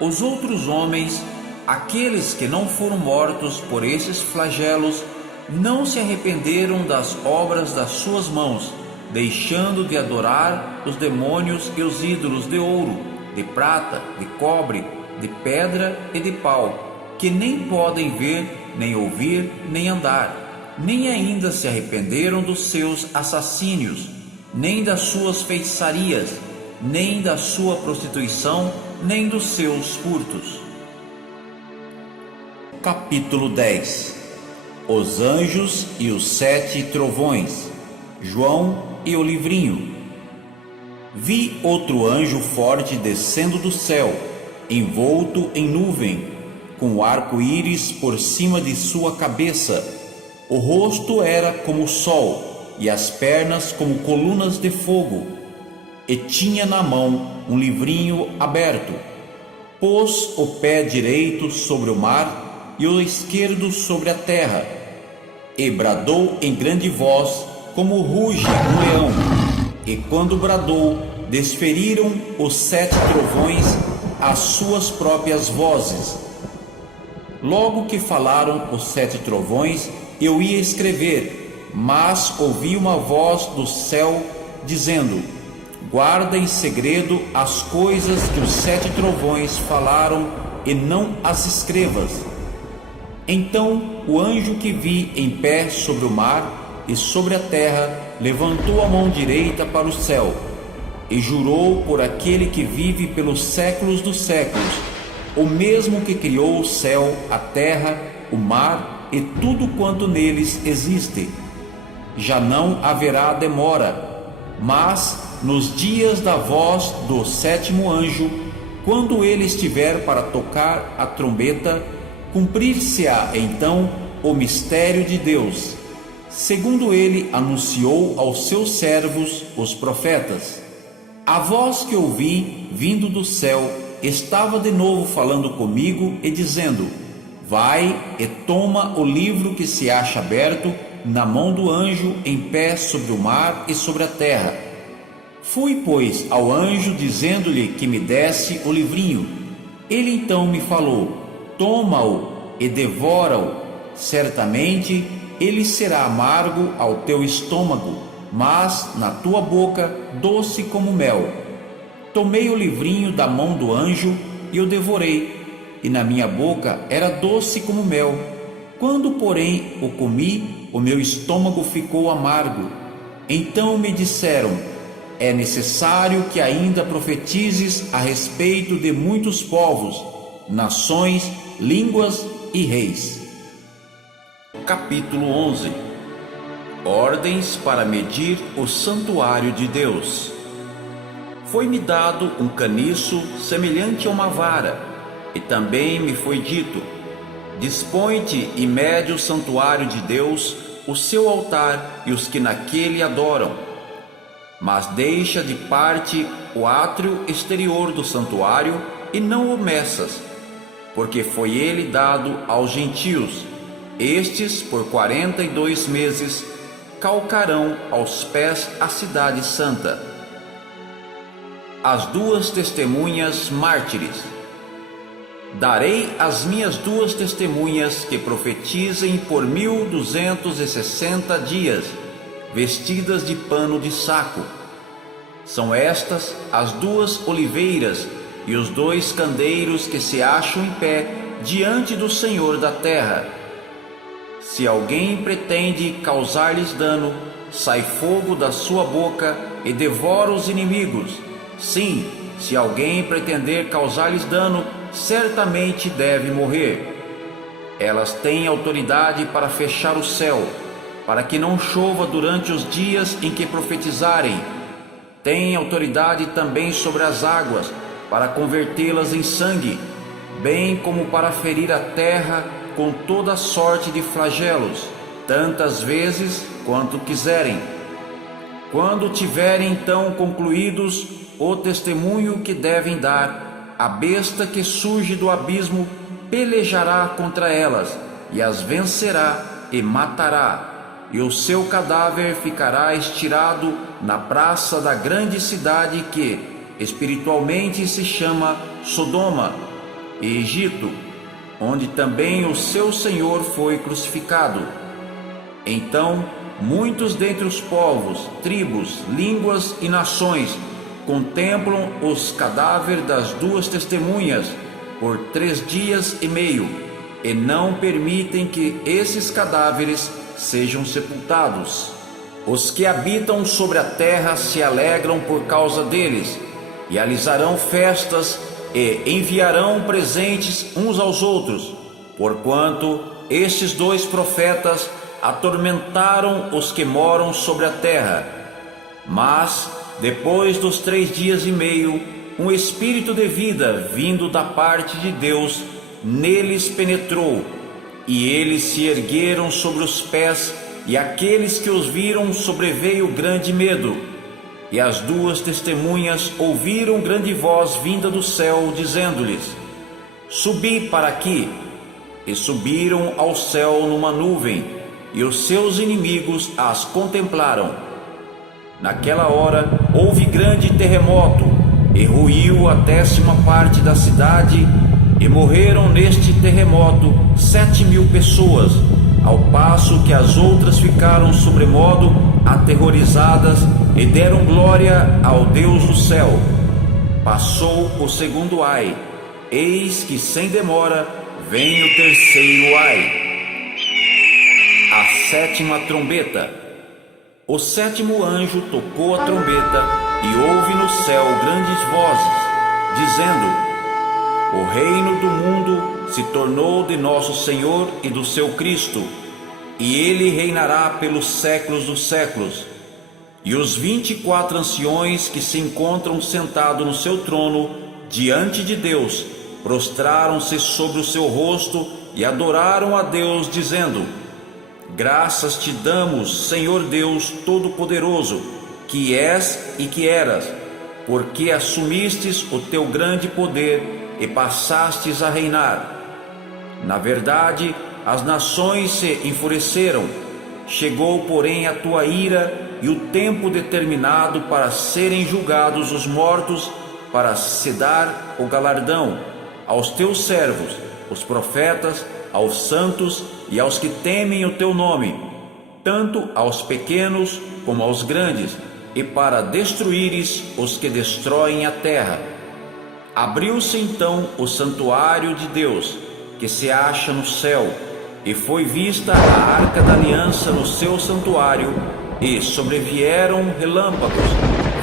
Os outros homens, aqueles que não foram mortos por esses flagelos, não se arrependeram das obras das suas mãos, deixando de adorar os demônios e os ídolos de ouro, de prata, de cobre, de pedra e de pau, que nem podem ver, nem ouvir, nem andar. nem ainda se arrependeram dos seus assassínios, nem das suas feitiçarias, nem da sua prostituição, nem dos seus furtos. Capítulo 10. Os anjos e os 7 trovões. João e o livrinho. Vi outro anjo forte descendo do céu, envolto em nuvem, com o arco-íris por cima de sua cabeça. O rosto era como o sol, e as pernas como colunas de fogo. E tinha na mão um livrinho aberto. Pôs o pé direito sobre o mar e o esquerdo sobre a terra, e bradou em grande voz, como ruge um leão. E quando bradou, desferiram os 7 trovões as suas próprias vozes. Logo que falaram os 7 trovões, eu ia escrever, mas ouvi uma voz do céu dizendo: guarda em segredo as coisas que os 7 trovões falaram, e não as escrevas. Então o anjo que vi em pé sobre o mar e sobre a terra levantou a mão direita para o céu e jurou por aquele que vive pelos séculos dos séculos, o mesmo que criou o céu, a terra, o mar e tudo quanto neles existe. Já não haverá demora, mas nos dias da voz do 7º anjo, quando ele estiver para tocar a trombeta, cumprir-se-á então o mistério de Deus, segundo ele anunciou aos seus servos, os profetas. A voz que ouvi, vindo do céu, estava de novo falando comigo e dizendo: vai e toma o livro que se acha aberto na mão do anjo em pé sobre o mar e sobre a terra. Fui, pois, ao anjo, dizendo-lhe que me desse o livrinho. Ele então me falou: toma-o e devora-o. Certamente ele será amargo ao teu estômago, mas na tua boca doce como mel. Tomei o livrinho da mão do anjo e o devorei, e na minha boca era doce como mel. Quando, porém, o comi, o meu estômago ficou amargo. Então me disseram: é necessário que ainda profetizes a respeito de muitos povos, nações, línguas e reis. Capítulo 11. Ordens para medir o santuário de Deus. Foi-me dado um caniço semelhante a uma vara, e também me foi dito: dispõe-te e mede o santuário de Deus, o seu altar e os que naquele adoram. Mas deixa de parte o átrio exterior do santuário e não o meças, porque foi ele dado aos gentios. Estes, por 42 meses, calcarão aos pés a cidade santa. As 2 testemunhas mártires. Darei as minhas 2 testemunhas que profetizem por 1260 dias, vestidas de pano de saco. São estas as 2 oliveiras e os 2 candeiros que se acham em pé diante do Senhor da terra. Se alguém pretende causar-lhes dano, sai fogo da sua boca e devora os inimigos. Sim, se alguém pretender causar-lhes dano, certamente deve morrer. Elas têm autoridade para fechar o céu, para que não chova durante os dias em que profetizarem. Têm autoridade também sobre as águas, para convertê-las em sangue, bem como para ferir a terra com toda sorte de flagelos, tantas vezes quanto quiserem. Quando tiverem então concluídos o testemunho que devem dar, a besta que surge do abismo pelejará contra elas, e as vencerá e matará, e o seu cadáver ficará estirado na praça da grande cidade que, espiritualmente, se chama Sodoma e Egito, onde também o seu Senhor foi crucificado. Então, muitos dentre os povos, tribos, línguas e nações contemplam os cadáveres das 2 testemunhas por 3 dias e meio, e não permitem que esses cadáveres sejam sepultados. Os que habitam sobre a terra se alegram por causa deles, e alisarão festas e enviarão presentes uns aos outros, porquanto estes dois profetas atormentaram os que moram sobre a terra. Mas, depois dos 3 dias e meio, um espírito de vida vindo da parte de Deus neles penetrou, e eles se ergueram sobre os pés, e aqueles que os viram sobreveio grande medo. E as 2 testemunhas ouviram grande voz vinda do céu, dizendo-lhes: Subi para aqui. E subiram ao céu numa nuvem, e os seus inimigos as contemplaram. Naquela hora houve grande terremoto, e ruiu a 10ª parte da cidade, e morreram neste terremoto 7.000 pessoas, ao passo que as outras ficaram sobremodo aterrorizadas e deram glória ao Deus do céu. Passou o 2º ai, eis que sem demora vem o 3º ai. A 7ª trombeta. O 7º anjo tocou a trombeta, e houve no céu grandes vozes, dizendo: O reino do mundo se tornou de nosso Senhor e do seu Cristo, e ele reinará pelos séculos dos séculos. E os 24 anciões que se encontram sentados no seu trono diante de Deus prostraram-se sobre o seu rosto e adoraram a Deus, dizendo: Graças te damos, Senhor Deus Todo-Poderoso, que és e que eras, porque assumistes o teu grande poder e passastes a reinar. Na verdade, as nações se enfureceram, chegou, porém, a tua ira e o tempo determinado para serem julgados os mortos, para se dar o galardão aos teus servos, os profetas, aos santos e aos que temem o teu nome, tanto aos pequenos como aos grandes, e para destruíres os que destroem a terra. Abriu-se então o santuário de Deus, que se acha no céu, e foi vista a arca da aliança no seu santuário, e sobrevieram relâmpagos,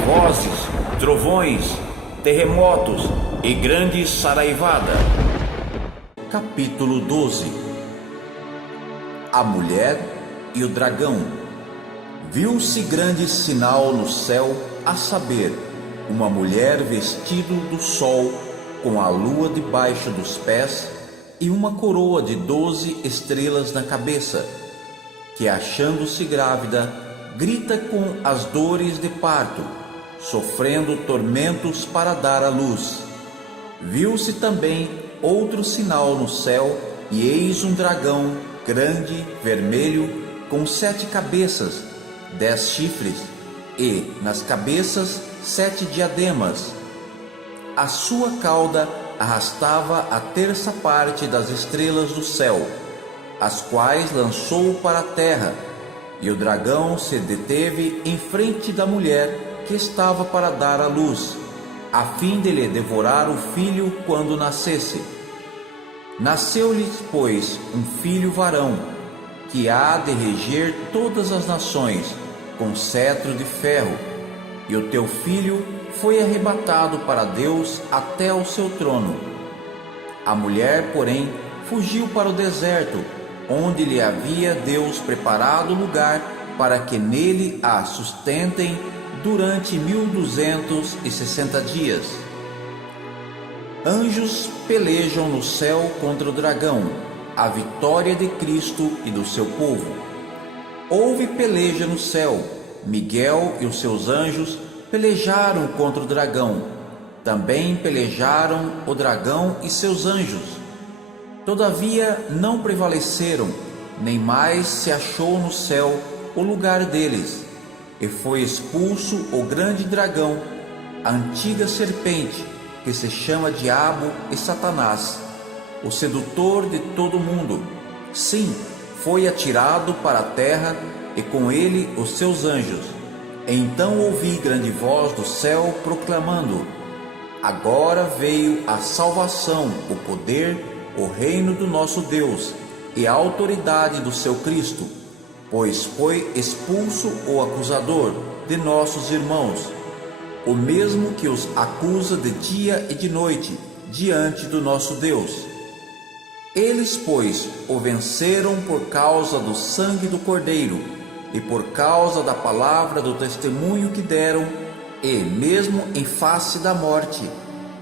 vozes, trovões, terremotos e grande saraivada. Capítulo 12. A mulher e o dragão. Viu-se grande sinal no céu, a saber, uma mulher vestida do sol, com a lua debaixo dos pés, e uma coroa de 12 estrelas na cabeça, que, achando-se grávida, grita com as dores de parto, sofrendo tormentos para dar à luz. Viu-se também outro sinal no céu, e eis um dragão grande, vermelho, com 7 cabeças, 10 chifres, e nas cabeças 7 diademas. A sua cauda arrastava a 1/3 parte das estrelas do céu, as quais lançou para a terra, e o dragão se deteve em frente da mulher que estava para dar à luz, a fim de lhe devorar o filho quando nascesse. Nasceu-lhe, pois, um filho varão, que há de reger todas as nações, com cetro de ferro, e o teu filho foi arrebatado para Deus até ao seu trono. A mulher, porém, fugiu para o deserto, onde lhe havia Deus preparado lugar para que nele a sustentem durante 1260 dias. Anjos pelejam no céu contra o dragão, a vitória de Cristo e do seu povo. Houve peleja no céu, Miguel e os seus anjos pelejaram contra o dragão, também pelejaram o dragão e seus anjos. Todavia não prevaleceram, nem mais se achou no céu o lugar deles, e foi expulso o grande dragão, a antiga serpente, que se chama Diabo e Satanás, o sedutor de todo o mundo. Sim, foi atirado para a terra, e com ele os seus anjos. Então ouvi grande voz do céu proclamando: Agora veio a salvação, o poder, o reino do nosso Deus e a autoridade do seu Cristo, pois foi expulso o acusador de nossos irmãos, o mesmo que os acusa de dia e de noite diante do nosso Deus. Eles, pois, o venceram por causa do sangue do Cordeiro e por causa da palavra do testemunho que deram, e, mesmo em face da morte,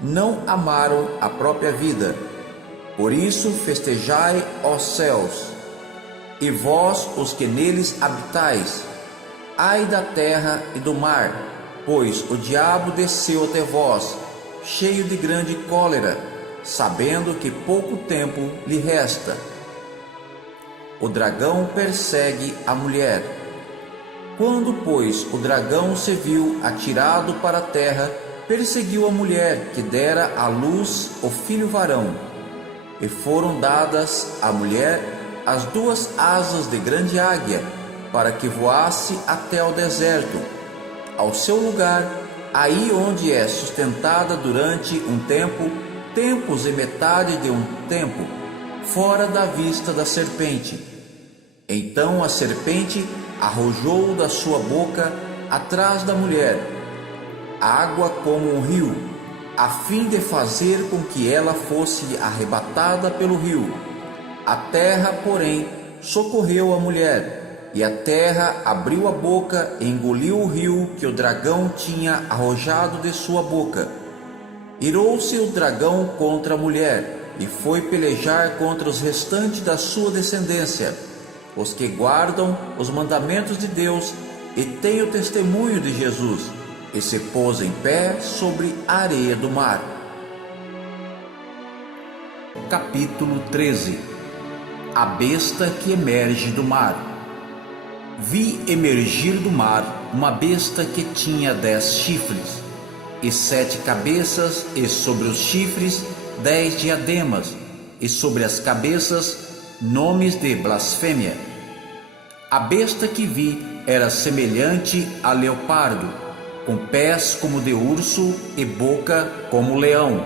não amaram a própria vida. Por isso festejai, ó céus, e vós, os que neles habitais. Ai da terra e do mar, pois o diabo desceu até vós, cheio de grande cólera, sabendo que pouco tempo lhe resta. O dragão persegue a mulher. Quando, pois, o dragão se viu atirado para a terra, perseguiu a mulher que dera à luz o filho varão. E foram dadas à mulher as 2 asas de grande águia, para que voasse até ao deserto, ao seu lugar, aí onde é sustentada durante um tempo, tempos e metade de um tempo, fora da vista da serpente. Então a serpente arrojou da sua boca atrás da mulher água como um rio, a fim de fazer com que ela fosse arrebatada pelo rio. A terra, porém, socorreu a mulher, e a terra abriu a boca e engoliu o rio que o dragão tinha arrojado de sua boca. Irou-se o dragão contra a mulher, e foi pelejar contra os restantes da sua descendência, os que guardam os mandamentos de Deus e têm o testemunho de Jesus, e se pôs em pé sobre a areia do mar. Capítulo 13. A besta que emerge do mar. Vi emergir do mar uma besta que tinha 10 chifres, e 7 cabeças, e sobre os chifres 10 diademas, e sobre as cabeças nomes de blasfêmia. A besta que vi era semelhante a leopardo, com pés como de urso e boca como leão,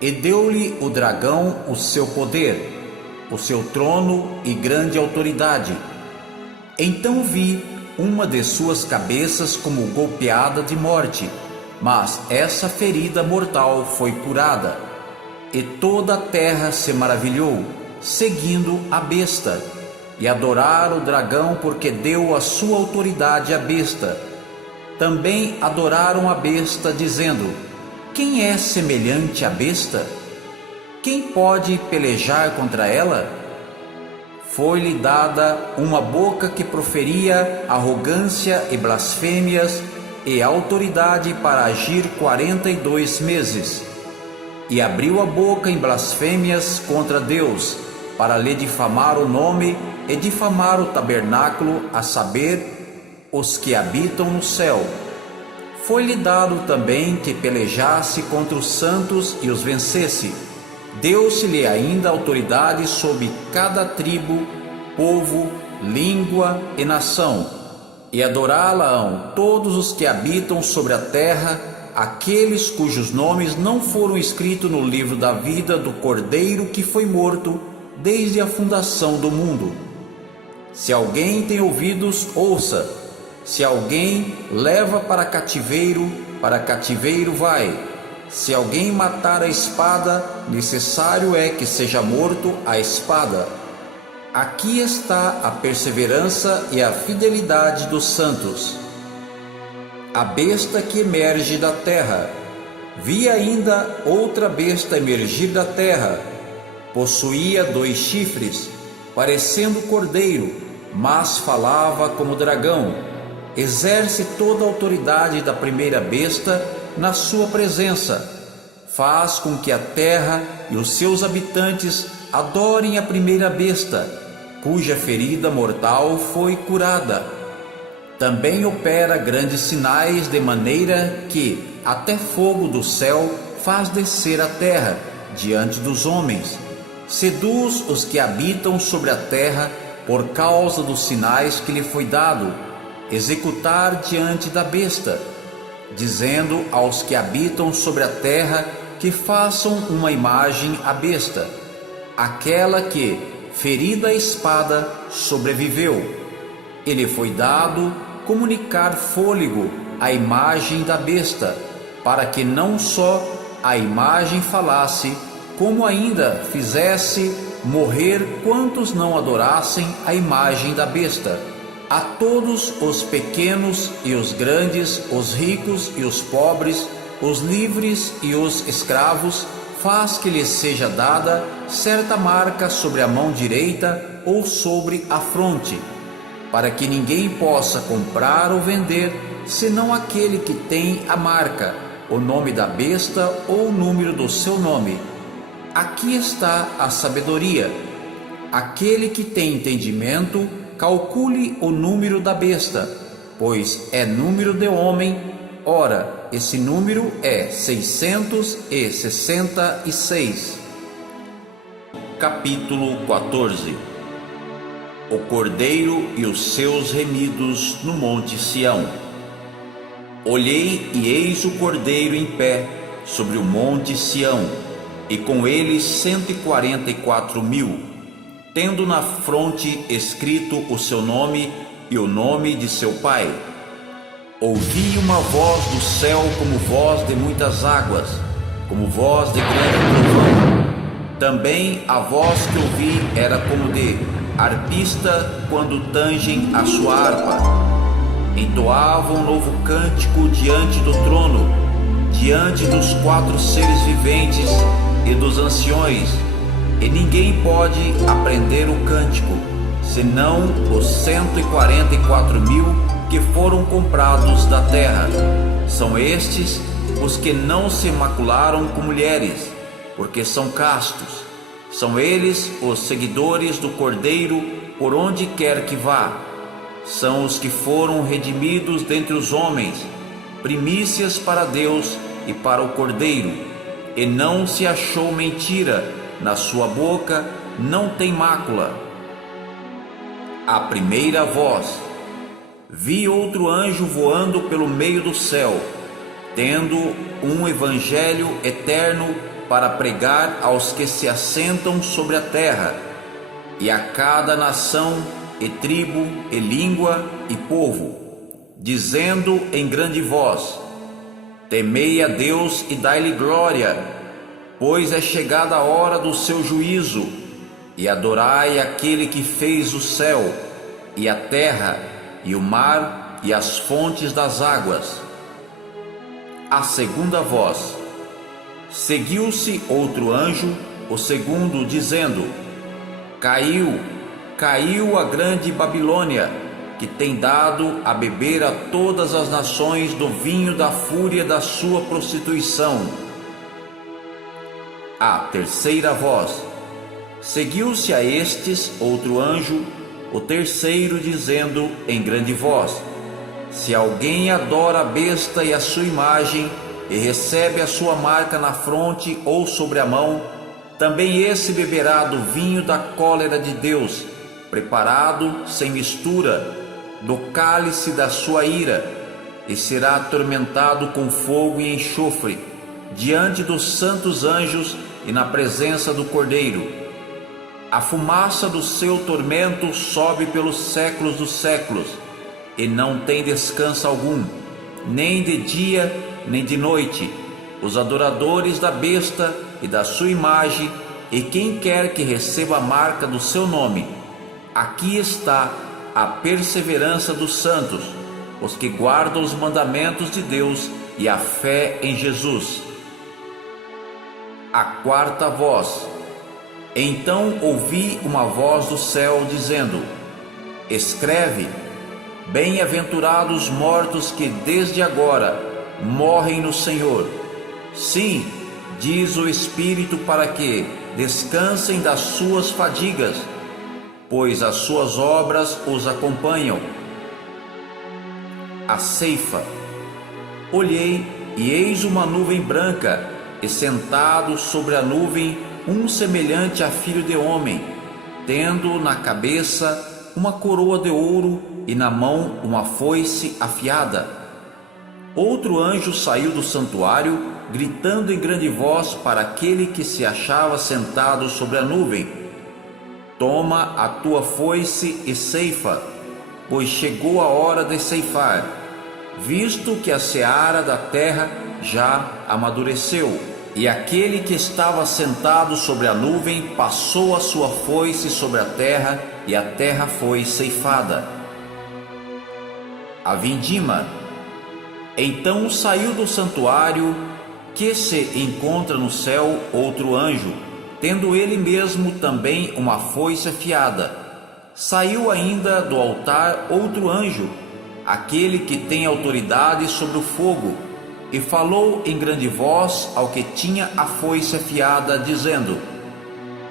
e deu-lhe o dragão o seu poder, o seu trono e grande autoridade. Então vi uma de suas cabeças como golpeada de morte, mas essa ferida mortal foi curada, e toda a terra se maravilhou, seguindo a besta, e adoraram o dragão porque deu a sua autoridade à besta. Também adoraram a besta, dizendo: quem é semelhante à besta? Quem pode pelejar contra ela? Foi-lhe dada uma boca que proferia arrogância e blasfêmias, e autoridade para agir 42 meses. E abriu a boca em blasfêmias contra Deus, para lhe difamar o nome e difamar o tabernáculo, a saber, os que habitam no céu. Foi-lhe dado também que pelejasse contra os santos e os vencesse. Deu-se-lhe ainda autoridade sobre cada tribo, povo, língua e nação, e adorá-la-ão todos os que habitam sobre a terra, aqueles cujos nomes não foram escritos no livro da vida do Cordeiro que foi morto desde a fundação do mundo. Se alguém tem ouvidos, ouça. Se alguém leva para cativeiro vai. Se alguém matar a espada, necessário é que seja morto a espada. Aqui está a perseverança e a fidelidade dos santos. A besta que emerge da terra. Vi ainda outra besta emergir da terra. Possuía 2 chifres, parecendo cordeiro, mas falava como dragão. Exerce toda a autoridade da primeira besta na sua presença. Faz com que a terra e os seus habitantes adorem a primeira besta, cuja ferida mortal foi curada. Também opera grandes sinais, de maneira que até fogo do céu faz descer a terra diante dos homens. Seduz os que habitam sobre a terra por causa dos sinais que lhe foi dado executar diante da besta, dizendo aos que habitam sobre a terra que façam uma imagem à besta, aquela que, ferida a espada, sobreviveu. Ele foi dado comunicar fôlego à imagem da besta, para que não só a imagem falasse, como ainda fizesse morrer quantos não adorassem a imagem da besta. A todos os pequenos e os grandes, os ricos e os pobres, os livres e os escravos, faz que lhes seja dada certa marca sobre a mão direita ou sobre a fronte, para que ninguém possa comprar ou vender, senão aquele que tem a marca, o nome da besta ou o número do seu nome. Aqui está a sabedoria. Aquele que tem entendimento, calcule o número da besta, pois é número de homem. Ora, esse número é 666. Capítulo 14. O Cordeiro e os seus remidos no Monte Sião. Olhei e eis o Cordeiro em pé sobre o Monte Sião, e com ele 144.000, tendo na fronte escrito o seu nome e o nome de seu pai. Ouvi uma voz do céu como voz de muitas águas, como voz de grande trovão. Também a voz que ouvi era como de arpista quando tangem a sua harpa. Entoava um novo cântico diante do trono, diante dos 4 seres viventes e dos anciões, e ninguém pode aprender o cântico, senão os 144.000 que foram comprados da terra. São estes os que não se macularam com mulheres, porque são castos. São eles os seguidores do Cordeiro por onde quer que vá. São os que foram redimidos dentre os homens, primícias para Deus e para o Cordeiro. E não se achou mentira na sua boca, não tem mácula. A primeira voz. Vi outro anjo voando pelo meio do céu, tendo um evangelho eterno para pregar aos que se assentam sobre a terra, e a cada nação, e tribo, e língua, e povo, dizendo em grande voz: Temei a Deus e dai-lhe glória, pois é chegada a hora do seu juízo, e adorai aquele que fez o céu, e a terra, e o mar, e as fontes das águas. A segunda voz. Seguiu-se outro anjo, o segundo, dizendo: Caiu, caiu a grande Babilônia, que tem dado a beber a todas as nações do vinho da fúria da sua prostituição. A terceira voz. Seguiu-se a estes outro anjo, o terceiro, dizendo em grande voz: Se alguém adora a besta e a sua imagem, e recebe a sua marca na fronte ou sobre a mão, também esse beberá do vinho da cólera de Deus, preparado sem mistura, do cálice da sua ira, e será atormentado com fogo e enxofre, diante dos santos anjos e na presença do Cordeiro. A fumaça do seu tormento sobe pelos séculos dos séculos, e não tem descanso algum, nem de dia nem de noite. Os adoradores da besta e da sua imagem, e quem quer que receba a marca do seu nome. Aqui está a perseverança dos santos, os que guardam os mandamentos de Deus e a fé em Jesus. A quarta voz. Então ouvi uma voz do céu dizendo: Escreve: Bem-aventurados os mortos que desde agora morrem no Senhor. Sim, diz o Espírito, para que descansem das suas fadigas, pois as suas obras os acompanham. A ceifa. Olhei, e eis uma nuvem branca, e sentado sobre a nuvem um semelhante a filho de homem, tendo na cabeça uma coroa de ouro e na mão uma foice afiada. Outro anjo saiu do santuário, gritando em grande voz para aquele que se achava sentado sobre a nuvem: Toma a tua foice e ceifa, pois chegou a hora de ceifar, visto que a seara da terra já amadureceu. E aquele que estava sentado sobre a nuvem passou a sua foice sobre a terra, e a terra foi ceifada. A vindima. Então saiu do santuário, que se encontra no céu, outro anjo, tendo ele mesmo também uma foice afiada. Saiu ainda do altar outro anjo, aquele que tem autoridade sobre o fogo, e falou em grande voz ao que tinha a foice afiada, dizendo: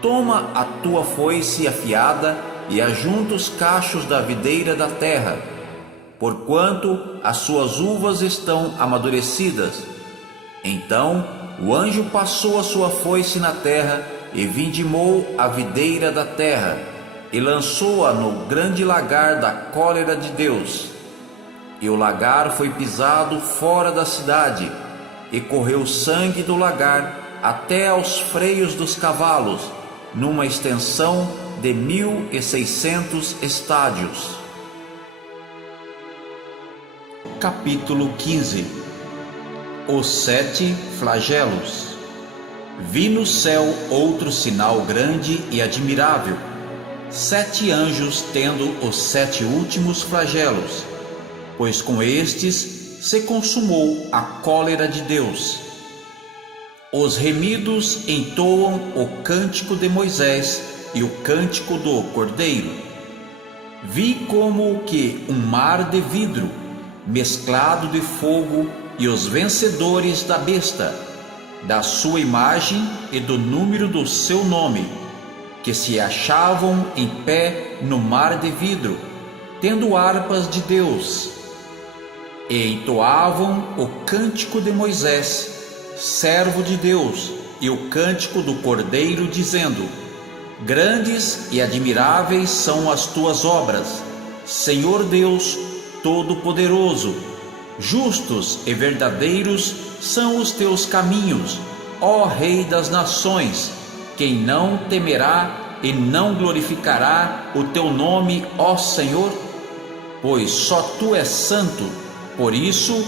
Toma a tua foice afiada e ajunta os cachos da videira da terra, porquanto as suas uvas estão amadurecidas. Então o anjo passou a sua foice na terra e vindimou a videira da terra, e lançou-a no grande lagar da cólera de Deus. E o lagar foi pisado fora da cidade, e correu sangue do lagar até aos freios dos cavalos, numa extensão de 1.600 estádios. Capítulo 15. Os 7 flagelos. Vi no céu outro sinal grande e admirável: 7 anjos tendo os 7 últimos flagelos, pois com estes se consumou a cólera de Deus. Os remidos entoam o cântico de Moisés e o cântico do Cordeiro. Vi como que um mar de vidro, mesclado de fogo, e os vencedores da besta, da sua imagem e do número do seu nome, que se achavam em pé no mar de vidro, tendo harpas de Deus, e entoavam o cântico de Moisés, servo de Deus, e o cântico do Cordeiro, dizendo: Grandes e admiráveis são as tuas obras, Senhor Deus Todo-Poderoso. Justos e verdadeiros são os teus caminhos, ó Rei das nações. Quem não temerá e não glorificará o teu nome, ó Senhor? Pois só tu és santo. Por isso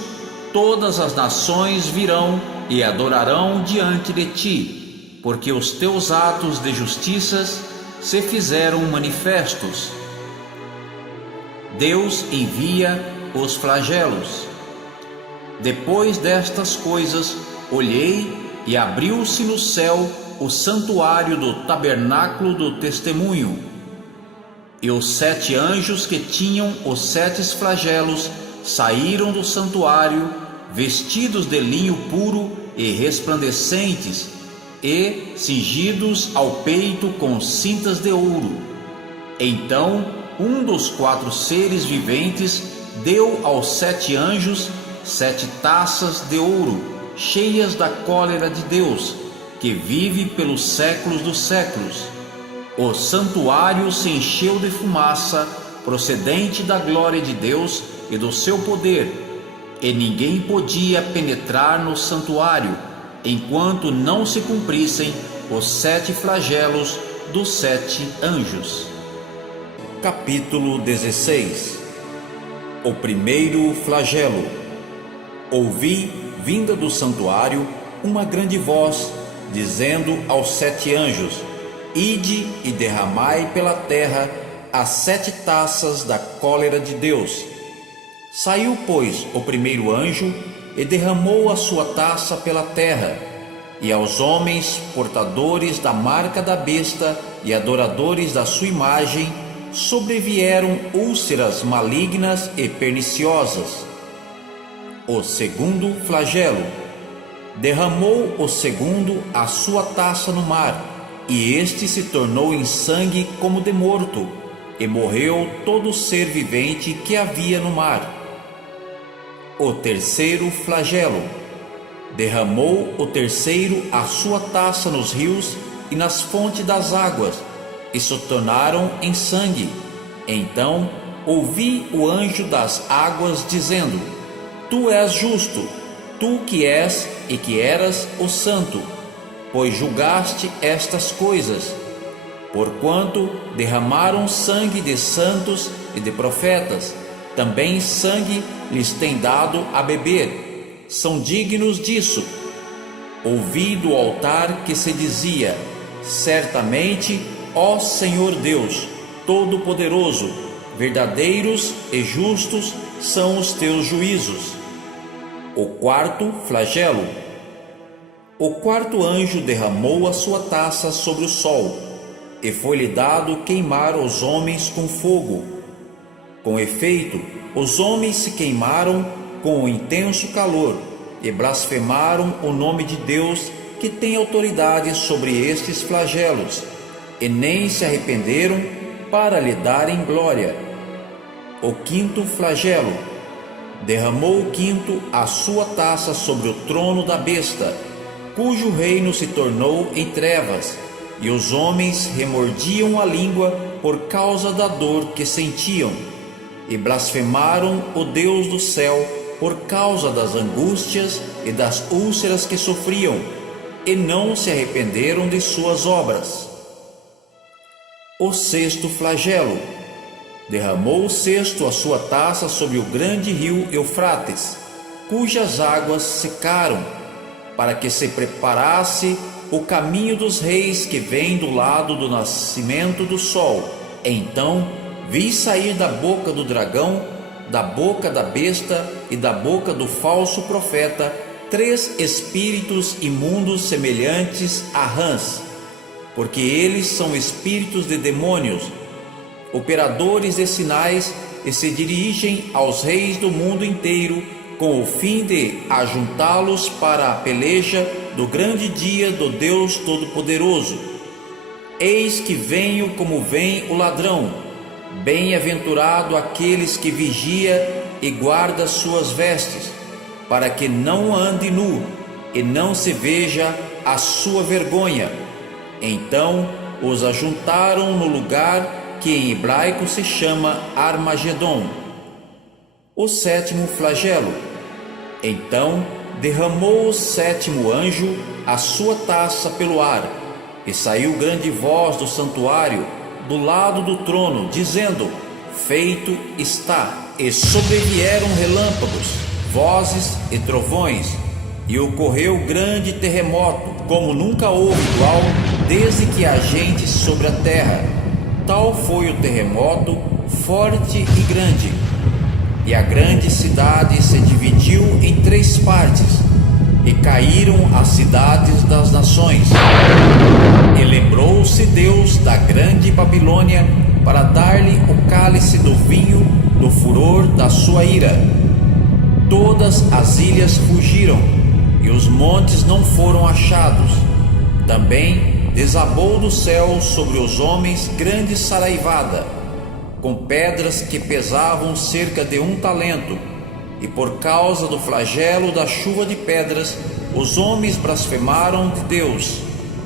todas as nações virão e adorarão diante de ti, porque os teus atos de justiça se fizeram manifestos. Deus envia os flagelos. Depois destas coisas, olhei, e abriu-se no céu o santuário do tabernáculo do testemunho. E os 7 anjos que tinham os 7 flagelos saíram do santuário, vestidos de linho puro e resplandecentes, e cingidos ao peito com cintas de ouro. Então um dos 4 seres viventes deu aos 7 anjos 7 taças de ouro, cheias da cólera de Deus, que vive pelos séculos dos séculos. O santuário se encheu de fumaça, procedente da glória de Deus e do seu poder, e ninguém podia penetrar no santuário, enquanto não se cumprissem os 7 flagelos dos 7 anjos. Capítulo 16. O primeiro flagelo. Ouvi, vinda do santuário, uma grande voz, dizendo aos 7 anjos: Ide e derramai pela terra as 7 taças da cólera de Deus. Saiu, pois, o primeiro anjo e derramou a sua taça pela terra, e aos homens portadores da marca da besta e adoradores da sua imagem sobrevieram úlceras malignas e perniciosas. O segundo flagelo. Derramou o segundo a sua taça no mar, e este se tornou em sangue como de morto, e morreu todo ser vivente que havia no mar. O terceiro flagelo. Derramou o terceiro a sua taça nos rios e nas fontes das águas, e se tornaram em sangue. Então ouvi o anjo das águas dizendo: Tu és justo, tu que és e que eras o santo, pois julgaste estas coisas. porquanto derramaram sangue de santos e de profetas, também sangue lhes tem dado a beber. São dignos disso. Ouvi do altar que se dizia: certamente, ó Senhor Deus Todo-Poderoso, verdadeiros e justos são os teus juízos. O quarto flagelo. O quarto anjo derramou a sua taça sobre o sol, e foi-lhe dado queimar os homens com fogo. Com efeito, os homens se queimaram com um intenso calor e blasfemaram o nome de Deus, que tem autoridade sobre estes flagelos, e nem se arrependeram para lhe darem glória. O quinto flagelo. Derramou o quinto a sua taça sobre o trono da besta, cujo reino se tornou em trevas, e os homens remordiam a língua por causa da dor que sentiam, e blasfemaram o Deus do céu por causa das angústias e das úlceras que sofriam, e não se arrependeram de suas obras. O sexto flagelo. Derramou o sexto a sua taça sobre o grande rio Eufrates, cujas águas secaram, para que se preparasse o caminho dos reis que vem do lado do nascimento do sol. Então vi sair da boca do dragão, da boca da besta e da boca do falso profeta 3 espíritos imundos semelhantes a rãs, porque eles são espíritos de demônios, operadores de sinais, e se dirigem aos reis do mundo inteiro com o fim de ajuntá-los para a peleja do grande dia do Deus Todo-Poderoso. Eis que venho como vem o ladrão. Bem-aventurado aqueles que vigia e guarda suas vestes, para que não ande nu e não se veja a sua vergonha. Então os ajuntaram no lugar que em hebraico se chama Armagedon. O sétimo flagelo. Então derramou o sétimo anjo a sua taça pelo ar, e saiu grande voz do santuário do lado do trono, dizendo: feito está. E sobrevieram relâmpagos, vozes e trovões, e ocorreu grande terremoto, como nunca houve igual desde que há gente sobre a terra. Tal foi o terremoto, forte e grande. E a grande cidade se dividiu em 3 partes, e caíram as cidades das nações. E lembrou-se Deus da grande Babilônia, para dar-lhe o cálice do vinho do furor da sua ira. Todas as ilhas fugiram, e os montes não foram achados. Também desabou do céu sobre os homens grande saraivada, com pedras que pesavam cerca de 1 talento, e por causa do flagelo da chuva de pedras, os homens blasfemaram de Deus,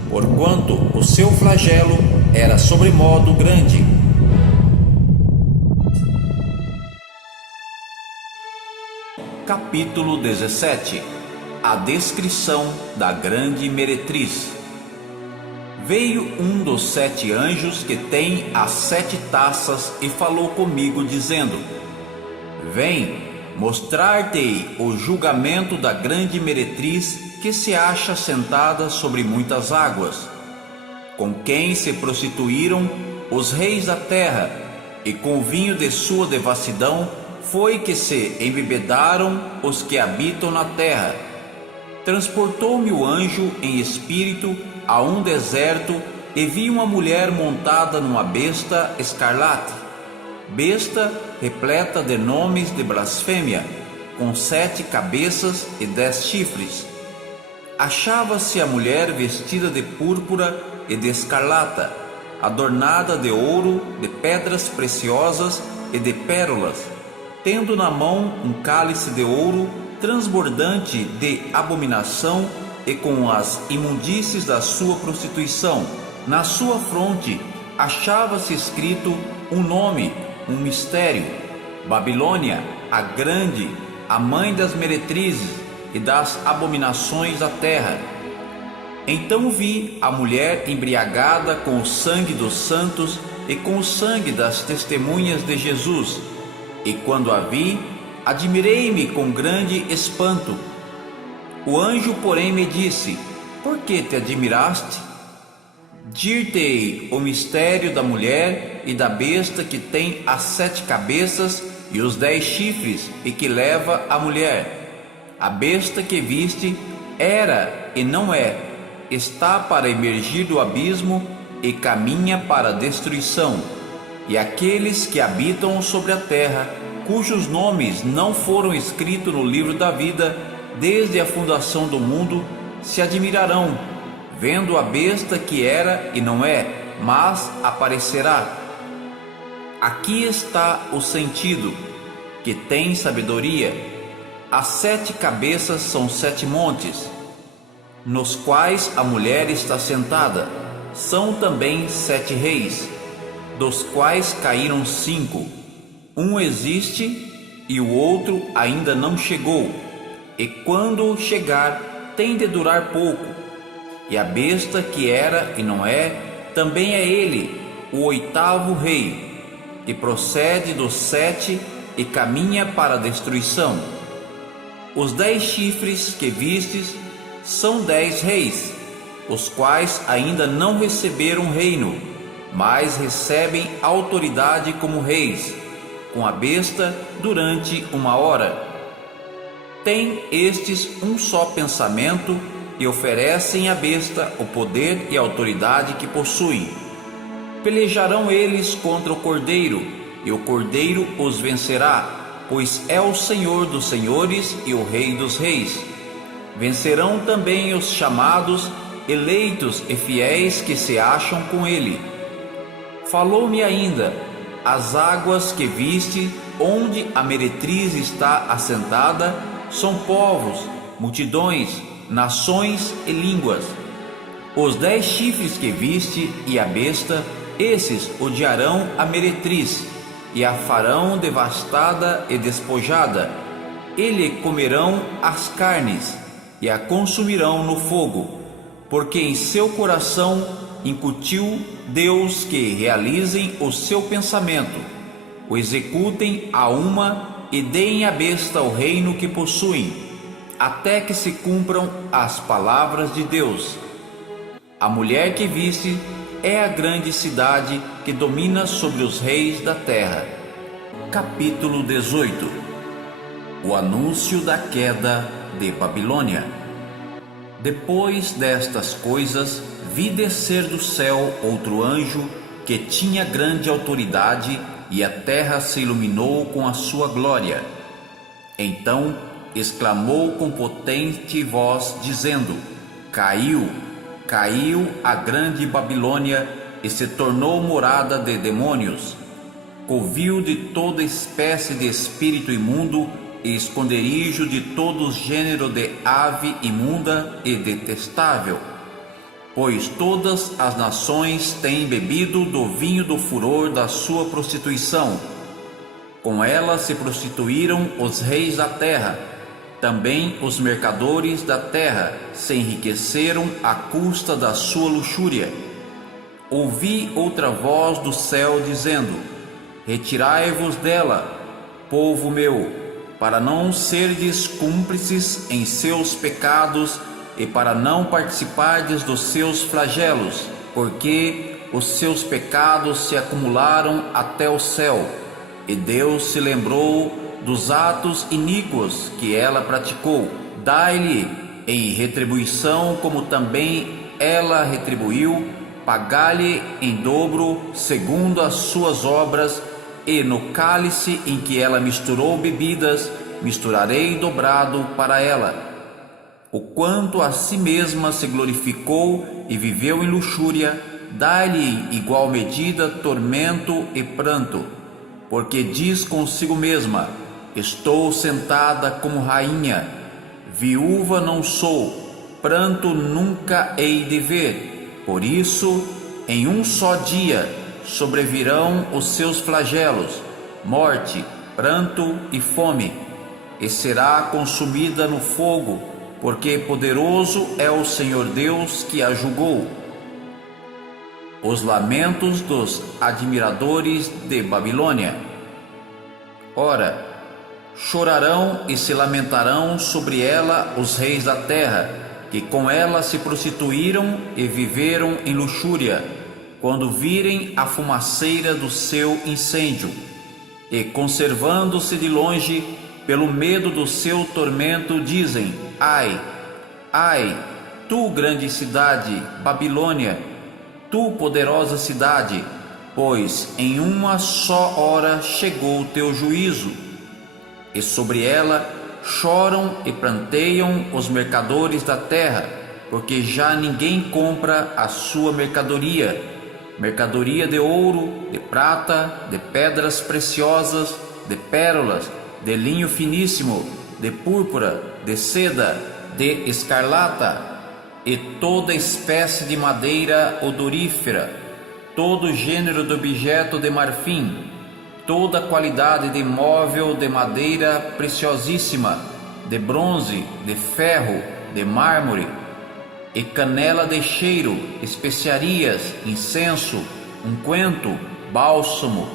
porquanto o seu flagelo era sobremodo grande. Capítulo 17. A descrição da grande meretriz. Veio um dos 7 anjos que tem as 7 taças e falou comigo, dizendo: vem, mostrar-te-ei o julgamento da grande meretriz, que se acha sentada sobre muitas águas, com quem se prostituíram os reis da terra, e com o vinho de sua devassidão foi que se embebedaram os que habitam na terra. Transportou-me o anjo em espírito a um deserto, e vi uma mulher montada numa besta escarlate, besta repleta de nomes de blasfêmia, com 7 cabeças e 10 chifres. Achava-se a mulher vestida de púrpura e de escarlata, adornada de ouro, de pedras preciosas e de pérolas, tendo na mão um cálice de ouro transbordante de abominação e com as imundícies da sua prostituição. Na sua fronte achava-se escrito um nome, um mistério: Babilônia, a grande, a mãe das meretrizes e das abominações da terra. Então vi a mulher embriagada com o sangue dos santos e com o sangue das testemunhas de Jesus. E quando a vi, admirei-me com grande espanto. O anjo, porém, me disse: por que te admiraste? Dir-te-ei o mistério da mulher e da besta que tem as 7 cabeças e os 10 chifres, e que leva a mulher. A besta que viste era e não é, está para emergir do abismo e caminha para a destruição. E aqueles que habitam sobre a terra, cujos nomes não foram escritos no livro da vida desde a fundação do mundo, se admirarão, vendo a besta que era e não é, mas aparecerá. Aqui está o sentido, que tem sabedoria. As 7 cabeças são 7 montes, nos quais a mulher está sentada. São também 7 reis, dos quais caíram 5. Um existe e o outro ainda não chegou, e quando chegar tem de durar pouco. E a besta que era e não é, também é ele, o 8º rei, que procede dos 7 e caminha para a destruição. Os 10 chifres que vistes são 10 reis, os quais ainda não receberam reino, mas recebem autoridade como reis, com a besta durante 1 hora. Têm estes um só pensamento e oferecem à besta o poder e a autoridade que possuem. Pelejarão eles contra o Cordeiro, e o Cordeiro os vencerá, pois é o Senhor dos senhores e o Rei dos reis. Vencerão também os chamados, eleitos e fiéis que se acham com ele. Falou-me ainda: as águas que viste, onde a meretriz está assentada, são povos, multidões, nações e línguas. Os 10 chifres que viste e a besta, esses odiarão a meretriz, e a farão devastada e despojada. Ele comerão as carnes, e a consumirão no fogo, porque em seu coração incutiu Deus que realizem o seu pensamento, o executem a uma e deem à besta o reino que possuem, até que se cumpram as palavras de Deus. A mulher que viste é a grande cidade que domina sobre os reis da terra. Capítulo 18. O anúncio da queda de Babilônia. Depois destas coisas, vi descer do céu outro anjo que tinha grande autoridade, e a terra se iluminou com a sua glória. Então exclamou com potente voz, dizendo: Caiu, caiu a grande Babilônia, e se tornou morada de demônios, covil de toda espécie de espírito imundo, e esconderijo de todo gênero de ave imunda e detestável. Pois todas as nações têm bebido do vinho do furor da sua prostituição. Com ela se prostituíram os reis da terra, também os mercadores da terra se enriqueceram à custa da sua luxúria. Ouvi outra voz do céu dizendo: Retirai-vos dela, povo meu, para não serdes cúmplices em seus pecados e para não participardes dos seus flagelos, porque os seus pecados se acumularam até o céu, e Deus se lembrou dos atos iníquos que ela praticou. Dai-lhe em retribuição como também ela retribuiu, pagai-lhe em dobro segundo as suas obras, e no cálice em que ela misturou bebidas, misturarei dobrado para ela. O quanto a si mesma se glorificou e viveu em luxúria, dá-lhe igual medida tormento e pranto, porque diz consigo mesma: estou sentada como rainha, viúva não sou, pranto nunca hei de ver. Por isso, em um só dia sobrevirão os seus flagelos, morte, pranto e fome, e será consumida no fogo, porque poderoso é o Senhor Deus que a julgou. Os lamentos dos admiradores de Babilônia. Ora, chorarão e se lamentarão sobre ela os reis da terra, que com ela se prostituíram e viveram em luxúria, quando virem a fumaceira do seu incêndio, e conservando-se de longe, pelo medo do seu tormento, dizem: ai, ai, tu grande cidade, Babilônia, tu poderosa cidade, pois em uma só hora chegou o teu juízo. E sobre ela choram e planteiam os mercadores da terra, porque já ninguém compra a sua mercadoria, mercadoria de ouro, de prata, de pedras preciosas, de pérolas, de linho finíssimo, de púrpura, de seda, de escarlata, e toda espécie de madeira odorífera, todo gênero de objeto de marfim, toda qualidade de móvel de madeira preciosíssima, de bronze, de ferro, de mármore, e canela de cheiro, especiarias, incenso, unguento, bálsamo,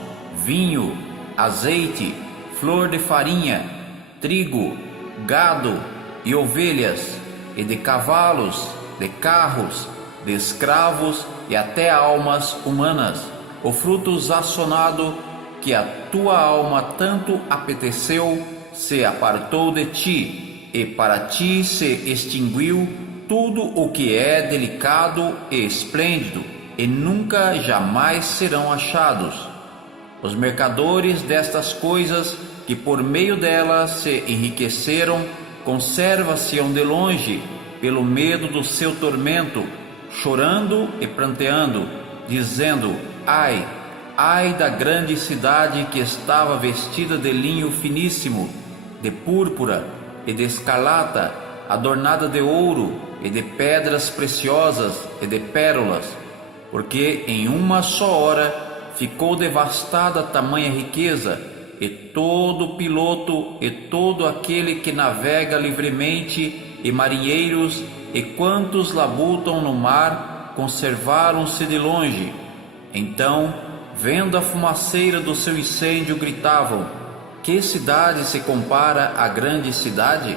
vinho, azeite, flor de farinha, trigo, gado e ovelhas, e de cavalos, de carros, de escravos e até almas humanas, o fruto assonado que a tua alma tanto apeteceu se apartou de ti, e para ti se extinguiu tudo o que é delicado e esplêndido, e nunca jamais serão achados. Os mercadores destas coisas, que por meio delas se enriqueceram, conserva-se-ão de longe, pelo medo do seu tormento, chorando e pranteando, dizendo: ai, ai da grande cidade que estava vestida de linho finíssimo, de púrpura e de escarlata, adornada de ouro e de pedras preciosas e de pérolas, porque em uma só hora ficou devastada tamanha riqueza, e todo piloto e todo aquele que navega livremente, e marinheiros e quantos labutam no mar, conservaram-se de longe. Então, vendo a fumaceira do seu incêndio, gritavam: que cidade se compara à grande cidade?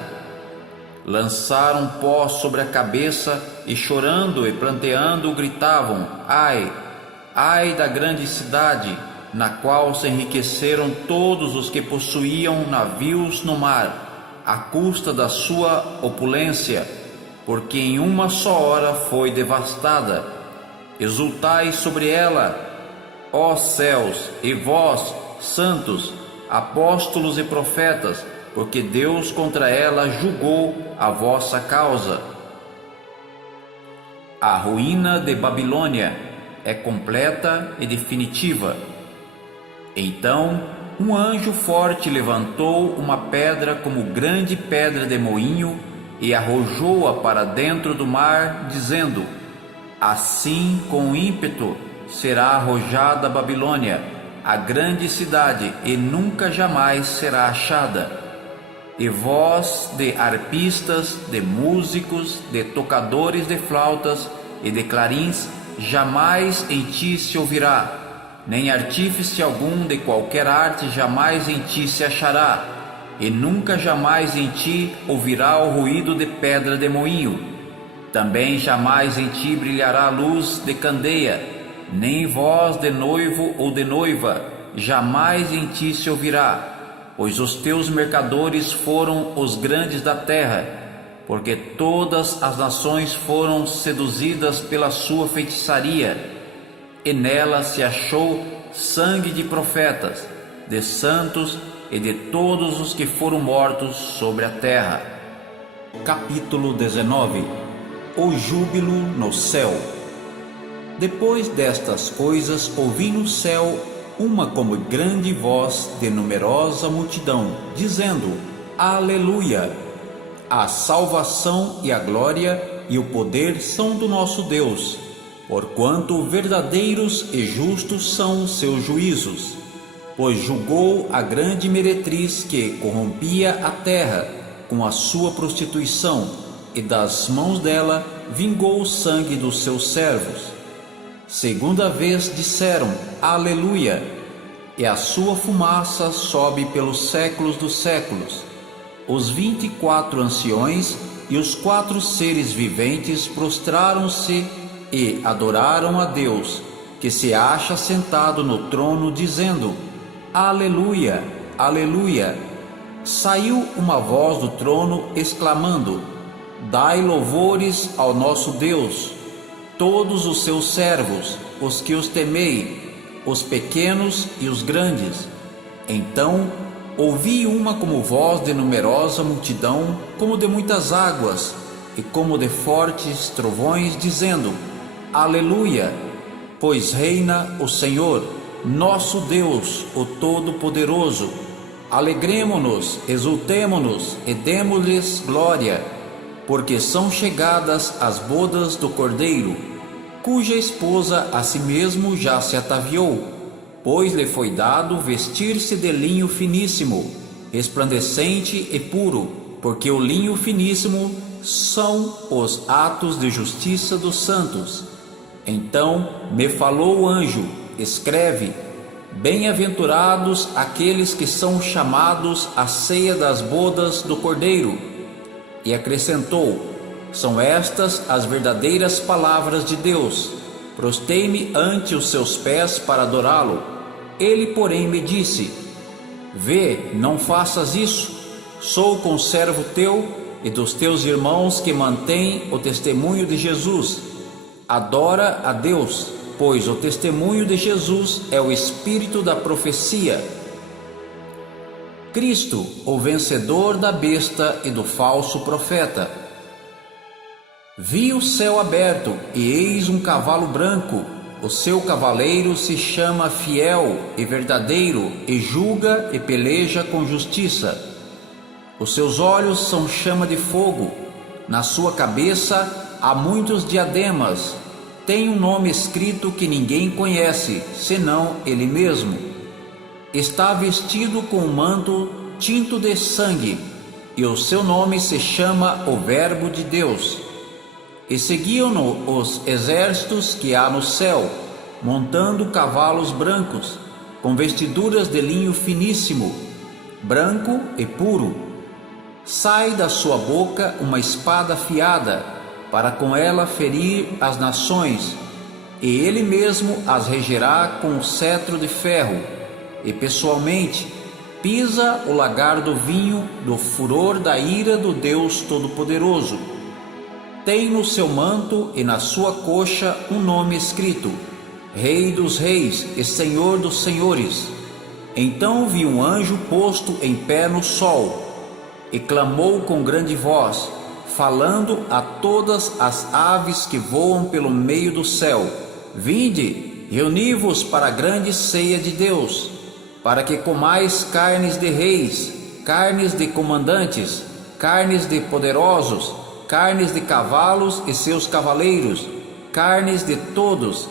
Lançaram pó sobre a cabeça e, chorando e pranteando, gritavam: ai, ai da grande cidade, na qual se enriqueceram todos os que possuíam navios no mar, à custa da sua opulência, porque em uma só hora foi devastada. Exultai sobre ela, ó céus, e vós, santos, apóstolos e profetas, porque Deus contra ela julgou a vossa causa. A ruína de Babilônia é completa e definitiva. Então um anjo forte levantou uma pedra como grande pedra de moinho e arrojou-a para dentro do mar, dizendo: assim com ímpeto será arrojada a Babilônia, a grande cidade, e nunca jamais será achada. E voz de arpistas, de músicos, de tocadores de flautas e de clarins jamais em ti se ouvirá, nem artífice algum de qualquer arte jamais em ti se achará, e nunca jamais em ti ouvirá o ruído de pedra de moinho. Também jamais em ti brilhará a luz de candeia, nem voz de noivo ou de noiva jamais em ti se ouvirá, pois os teus mercadores foram os grandes da terra, porque todas as nações foram seduzidas pela sua feitiçaria, e nela se achou sangue de profetas, de santos e de todos os que foram mortos sobre a terra. Capítulo 19. O júbilo no céu. Depois destas coisas, ouvi no céu uma como grande voz de numerosa multidão, dizendo: Aleluia! A salvação e a glória e o poder são do nosso Deus, porquanto verdadeiros e justos são seus juízos. Pois julgou a grande meretriz que corrompia a terra com a sua prostituição, e das mãos dela vingou o sangue dos seus servos. Segunda vez disseram: Aleluia! E a sua fumaça sobe pelos séculos dos séculos. Os 24 anciões e os 4 seres viventes prostraram-se e adoraram a Deus, que se acha sentado no trono, dizendo: Aleluia, aleluia. Saiu uma voz do trono exclamando: Dai louvores ao nosso Deus, todos os seus servos, os que os temei, os pequenos e os grandes. Então ouvi uma como voz de numerosa multidão, como de muitas águas, e como de fortes trovões, dizendo: Aleluia, pois reina o Senhor, nosso Deus, o Todo-Poderoso. Alegremo-nos, exultemo-nos e demo-lhes glória, porque são chegadas as bodas do Cordeiro, cuja esposa a si mesmo já se ataviou, pois lhe foi dado vestir-se de linho finíssimo, resplandecente e puro, porque o linho finíssimo são os atos de justiça dos santos. Então me falou o anjo: escreve: Bem-aventurados aqueles que são chamados à ceia das bodas do Cordeiro. E acrescentou: São estas as verdadeiras palavras de Deus. Prostei-me ante os seus pés para adorá-lo. Ele, porém, me disse: Vê, não faças isso. Sou conservo teu e dos teus irmãos que mantêm o testemunho de Jesus. Adora a Deus, pois o testemunho de Jesus é o espírito da profecia. Cristo, o vencedor da besta e do falso profeta. Vi o céu aberto, e eis um cavalo branco. O seu cavaleiro se chama Fiel e Verdadeiro, e julga e peleja com justiça. Os seus olhos são chama de fogo. Na sua cabeça há muitos diademas. Tem um nome escrito que ninguém conhece, senão ele mesmo. Está vestido com um manto tinto de sangue, e o seu nome se chama o Verbo de Deus. E seguiam-no os exércitos que há no céu, montando cavalos brancos, com vestiduras de linho finíssimo, branco e puro. Sai da sua boca uma espada afiada, para com ela ferir as nações, e ele mesmo as regerá com o cetro de ferro, e pessoalmente pisa o lagar do vinho do furor da ira do Deus Todo-Poderoso. Tem no seu manto e na sua coxa um nome escrito: Rei dos Reis e Senhor dos Senhores. Então vi um anjo posto em pé no sol, e clamou com grande voz, falando a todas as aves que voam pelo meio do céu: Vinde, reuni-vos para a grande ceia de Deus, para que comais carnes de reis, carnes de comandantes, carnes de poderosos, carnes de cavalos e seus cavaleiros, carnes de todos,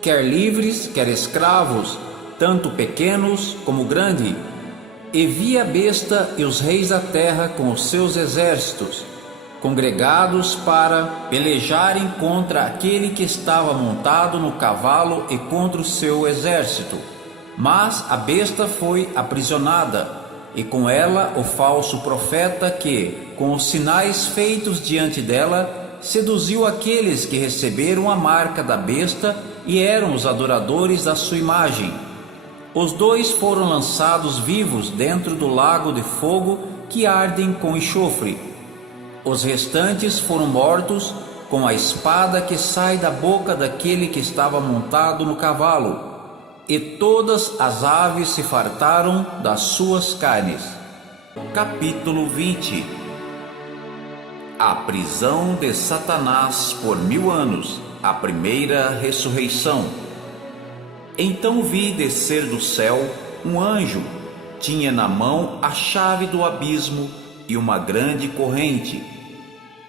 quer livres, quer escravos, tanto pequenos como grandes. E vi a besta e os reis da terra com os seus exércitos, congregados para pelejarem contra aquele que estava montado no cavalo e contra o seu exército. Mas a besta foi aprisionada, e com ela o falso profeta que, com os sinais feitos diante dela, seduziu aqueles que receberam a marca da besta e eram os adoradores da sua imagem. Os dois foram lançados vivos dentro do lago de fogo que ardem com enxofre. Os restantes foram mortos com a espada que sai da boca daquele que estava montado no cavalo, e todas as aves se fartaram das suas carnes. Capítulo 20. A prisão de Satanás por 1000 anos, a primeira ressurreição. Então vi descer do céu um anjo, tinha na mão a chave do abismo e uma grande corrente.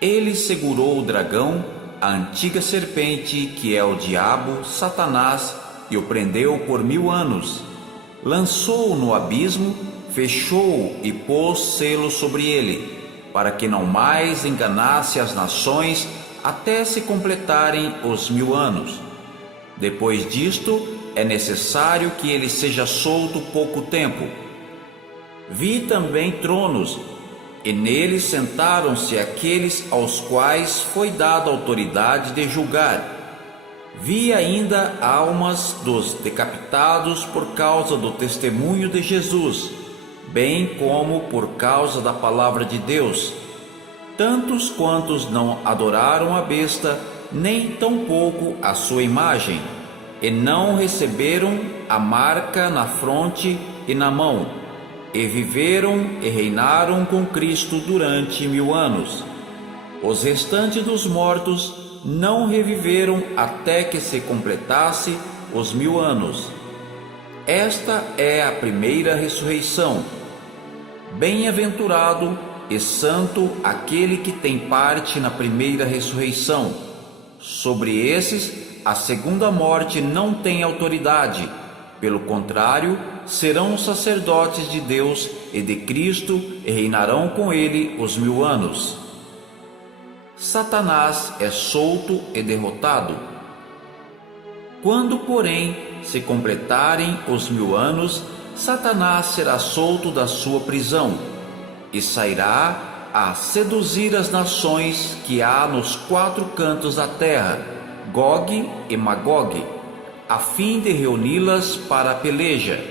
Ele segurou o dragão, a antiga serpente, que é o diabo, Satanás, e o prendeu por 1000 anos. Lançou-o no abismo, fechou-o e pôs selo sobre ele. para que não mais enganasse as nações até se completarem os 1000 anos. Depois disto, é necessário que ele seja solto pouco tempo. Vi também tronos, e neles sentaram-se aqueles aos quais foi dada autoridade de julgar. Vi ainda almas dos decapitados por causa do testemunho de Jesus, bem como por causa da palavra de Deus, tantos quantos não adoraram a besta, nem tampouco a sua imagem, e não receberam a marca na fronte e na mão, e viveram e reinaram com Cristo durante 1000 anos. Os restantes dos mortos não reviveram até que se completasse os 1000 anos. Esta é a primeira ressurreição. Bem-aventurado e santo aquele que tem parte na primeira ressurreição. Sobre esses, a segunda morte não tem autoridade. Pelo contrário, serão sacerdotes de Deus e de Cristo e reinarão com ele os 1000 anos. Satanás é solto e derrotado. Quando, porém, se completarem os 1000 anos, Satanás será solto da sua prisão e sairá a seduzir as nações que há nos 4 cantos da terra, Gog e Magog, a fim de reuni-las para a peleja.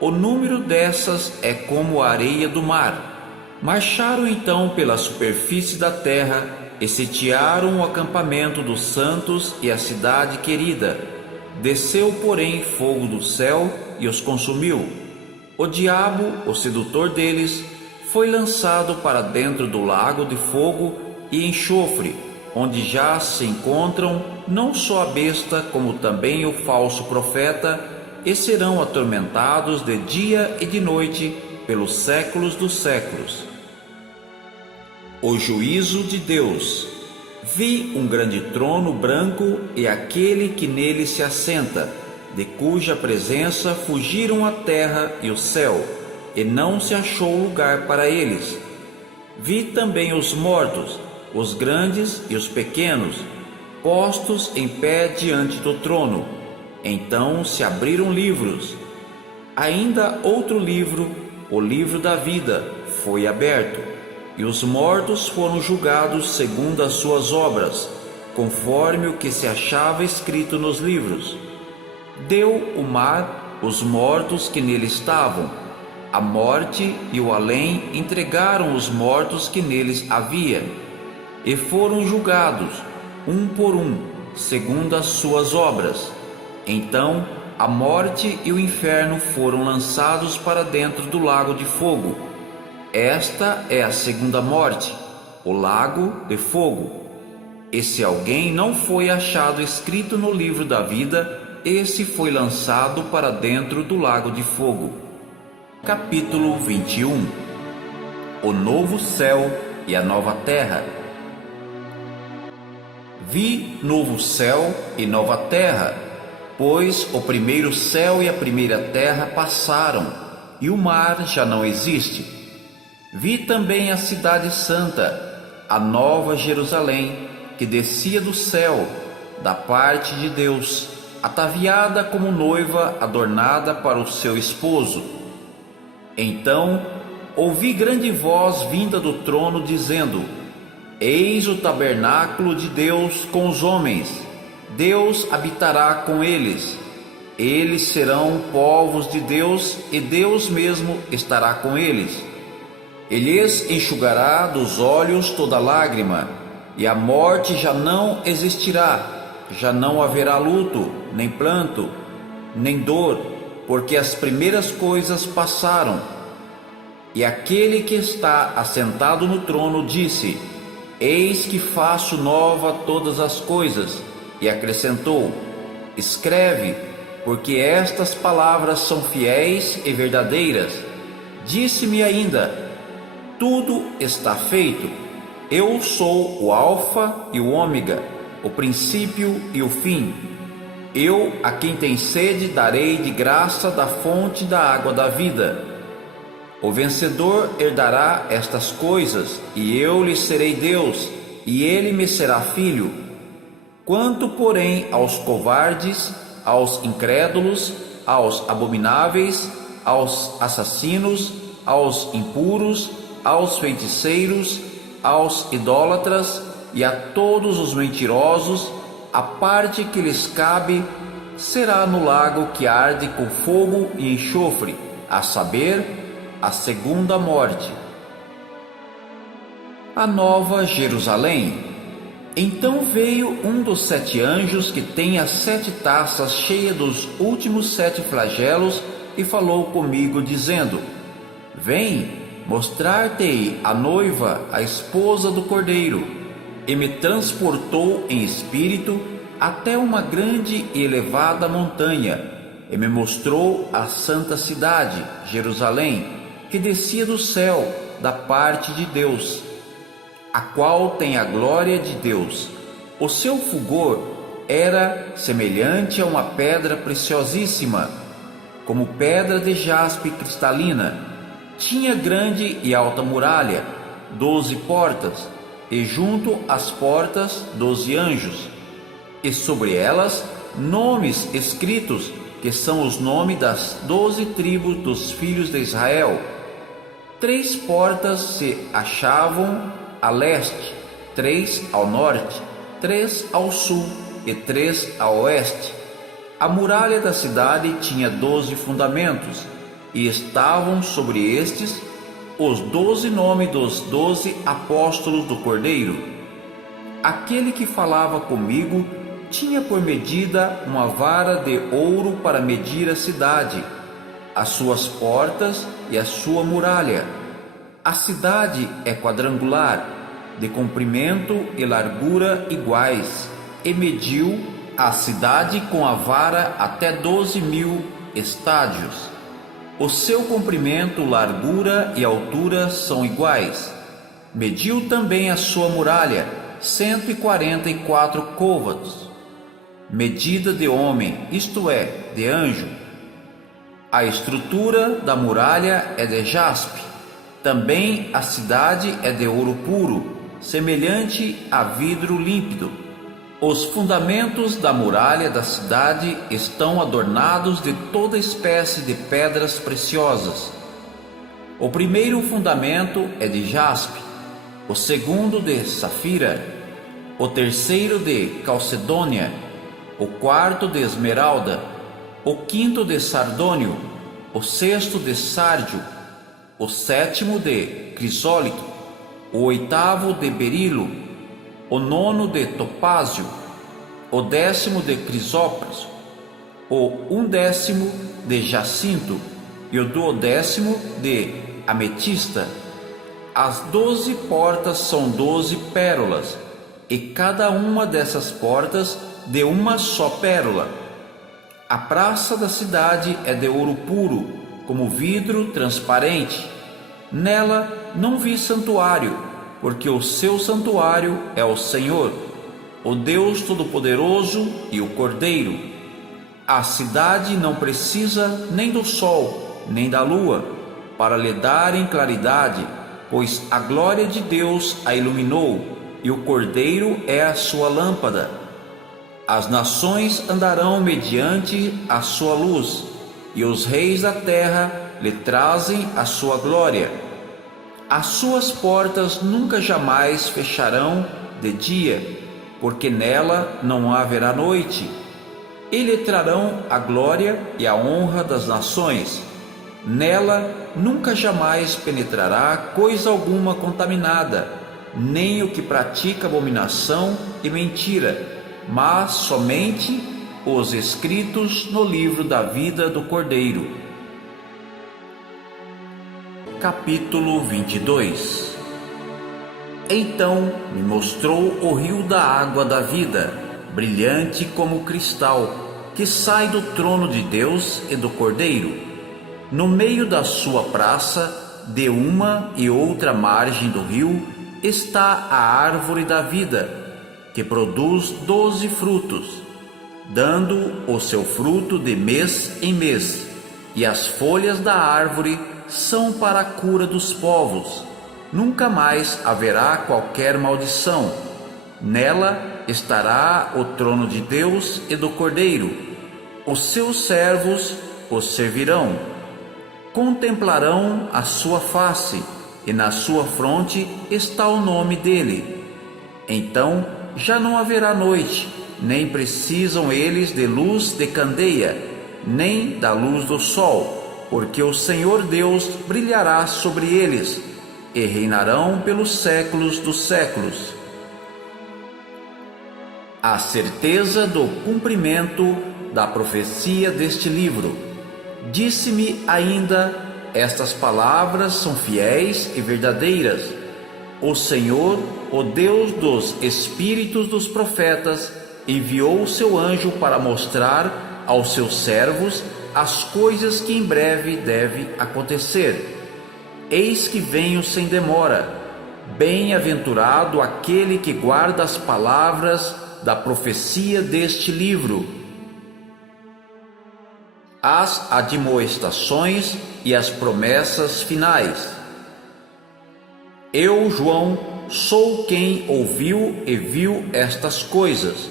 O número dessas é como a areia do mar. Marcharam então pela superfície da terra e sitiaram o acampamento dos santos e a cidade querida. Desceu, porém, fogo do céu e os consumiu. O diabo, o sedutor deles, foi lançado para dentro do lago de fogo e enxofre, onde já se encontram não só a besta, como também o falso profeta, e serão atormentados de dia e de noite pelos séculos dos séculos. O juízo de Deus. Vi um grande trono branco e aquele que nele se assenta, de cuja presença fugiram a terra e o céu, e não se achou lugar para eles. Vi também os mortos, os grandes e os pequenos, postos em pé diante do trono. Então se abriram livros. Ainda outro livro, o livro da vida, foi aberto. E os mortos foram julgados segundo as suas obras, conforme o que se achava escrito nos livros. Deu o mar os mortos que nele estavam. A morte e o além entregaram os mortos que neles havia, e foram julgados, um por um, segundo as suas obras. Então a morte e o inferno foram lançados para dentro do lago de fogo. Esta é a segunda morte, o lago de fogo. E se alguém não foi achado escrito no livro da vida, esse foi lançado para dentro do lago de fogo. Capítulo 21. O novo céu e a nova terra. Vi novo céu e nova terra, pois o primeiro céu e a primeira terra passaram, e o mar já não existe. Vi também a cidade santa, a nova Jerusalém, que descia do céu, da parte de Deus, ataviada como noiva adornada para o seu esposo. Então ouvi grande voz vinda do trono dizendo: Eis o tabernáculo de Deus com os homens. Deus habitará com eles. Eles serão povos de Deus e Deus mesmo estará com eles. Ele lhes enxugará dos olhos toda lágrima, e a morte já não existirá, já não haverá luto, nem pranto, nem dor, porque as primeiras coisas passaram. E aquele que está assentado no trono disse: Eis que faço nova todas as coisas, e acrescentou: Escreve, porque estas palavras são fiéis e verdadeiras. Disse-me ainda: Tudo está feito. Eu sou o Alfa e o Ômega, o princípio e o fim. Eu, a quem tem sede, darei de graça da fonte da água da vida. O vencedor herdará estas coisas, e eu lhe serei Deus, e ele me será filho. Quanto, porém, aos covardes, aos incrédulos, aos abomináveis, aos assassinos, aos impuros, aos feiticeiros, aos idólatras e a todos os mentirosos, a parte que lhes cabe será no lago que arde com fogo e enxofre, a saber, a segunda morte. A Nova Jerusalém. Então veio um dos 7 anjos que tem as 7 taças cheias dos últimos 7 flagelos e falou comigo, dizendo: Vem, mostrar-te-ei a noiva, a esposa do Cordeiro. E me transportou em espírito até uma grande e elevada montanha, e me mostrou a santa cidade, Jerusalém, que descia do céu, da parte de Deus, a qual tem a glória de Deus. O seu fulgor era semelhante a uma pedra preciosíssima, como pedra de jaspe cristalina. Tinha grande e alta muralha, 12 portas, e junto às portas 12 anjos, e sobre elas nomes escritos, que são os nomes das 12 tribos dos filhos de Israel. 3 portas se achavam a leste, 3 ao norte, 3 ao sul e 3 a oeste. A muralha da cidade tinha 12 fundamentos, e estavam sobre estes os 12 nomes dos 12 apóstolos do Cordeiro. Aquele que falava comigo tinha por medida uma vara de ouro para medir a cidade, as suas portas e a sua muralha. A cidade é quadrangular, de comprimento e largura iguais, e mediu a cidade com a vara até 12.000 estádios. O seu comprimento, largura e altura são iguais. Mediu também a sua muralha, 144 côvados, medida de homem, isto é, de anjo. A estrutura da muralha é de jaspe. Também a cidade é de ouro puro, semelhante a vidro límpido. Os fundamentos da muralha da cidade estão adornados de toda espécie de pedras preciosas. O primeiro fundamento é de jaspe, o segundo de safira, o terceiro de calcedônia, o quarto de esmeralda, o quinto de sardônio, o sexto de sárdio, o sétimo de crisólito, o oitavo de berilo, o nono de topázio, o 10º de crisópraso, o 11º de jacinto e o 12º de ametista. As 12 portas são 12 pérolas, e cada uma dessas portas de uma só pérola. A praça da cidade é de ouro puro, como vidro transparente. Nela não vi santuário, porque o seu santuário é o Senhor, o Deus Todo-Poderoso e o Cordeiro. A cidade não precisa nem do sol, nem da lua, para lhe darem claridade, pois a glória de Deus a iluminou, e o Cordeiro é a sua lâmpada. As nações andarão mediante a sua luz, e os reis da terra lhe trazem a sua glória. As suas portas nunca jamais fecharão de dia, porque nela não haverá noite. E lhe trarão a glória e a honra das nações. Nela nunca jamais penetrará coisa alguma contaminada, nem o que pratica abominação e mentira, mas somente os escritos no livro da vida do Cordeiro. Capítulo 22. Então me mostrou o rio da água da vida, brilhante como cristal, que sai do trono de Deus e do Cordeiro. No meio da sua praça, de uma e outra margem do rio, está a árvore da vida, que produz 12 frutos, dando o seu fruto de mês em mês, e as folhas da árvore são para a cura dos povos. Nunca mais haverá qualquer maldição. Nela estará o trono de Deus e do Cordeiro. Os seus servos os servirão. Contemplarão a sua face, e na sua fronte está o nome dele. Então já não haverá noite, nem precisam eles de luz de candeia, nem da luz do sol, porque o Senhor Deus brilhará sobre eles, e reinarão pelos séculos dos séculos. A certeza do cumprimento da profecia deste livro. Disse-me ainda: estas palavras são fiéis e verdadeiras. O Senhor, o Deus dos espíritos dos profetas, enviou o seu anjo para mostrar aos seus servos as coisas que em breve devem acontecer. Eis que venho sem demora. Bem-aventurado aquele que guarda as palavras da profecia deste livro. As admoestações e as promessas finais. Eu, João, sou quem ouviu e viu estas coisas,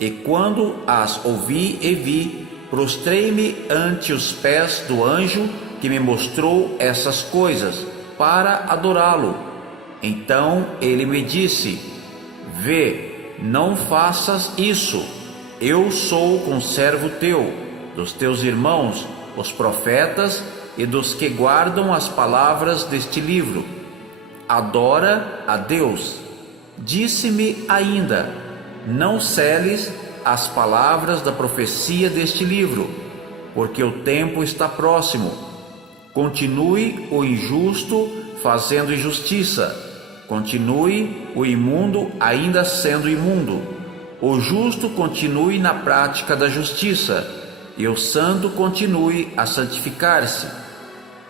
e quando as ouvi e vi, prostrei-me ante os pés do anjo que me mostrou essas coisas, para adorá-lo. Então ele me disse: vê, não faças isso. Eu sou conservo teu, dos teus irmãos, os profetas, e dos que guardam as palavras deste livro. Adora a Deus. Disse-me ainda: não seles as palavras da profecia deste livro, porque o tempo está próximo. Continue o injusto fazendo injustiça, continue o imundo ainda sendo imundo, o justo continue na prática da justiça, e o santo continue a santificar-se.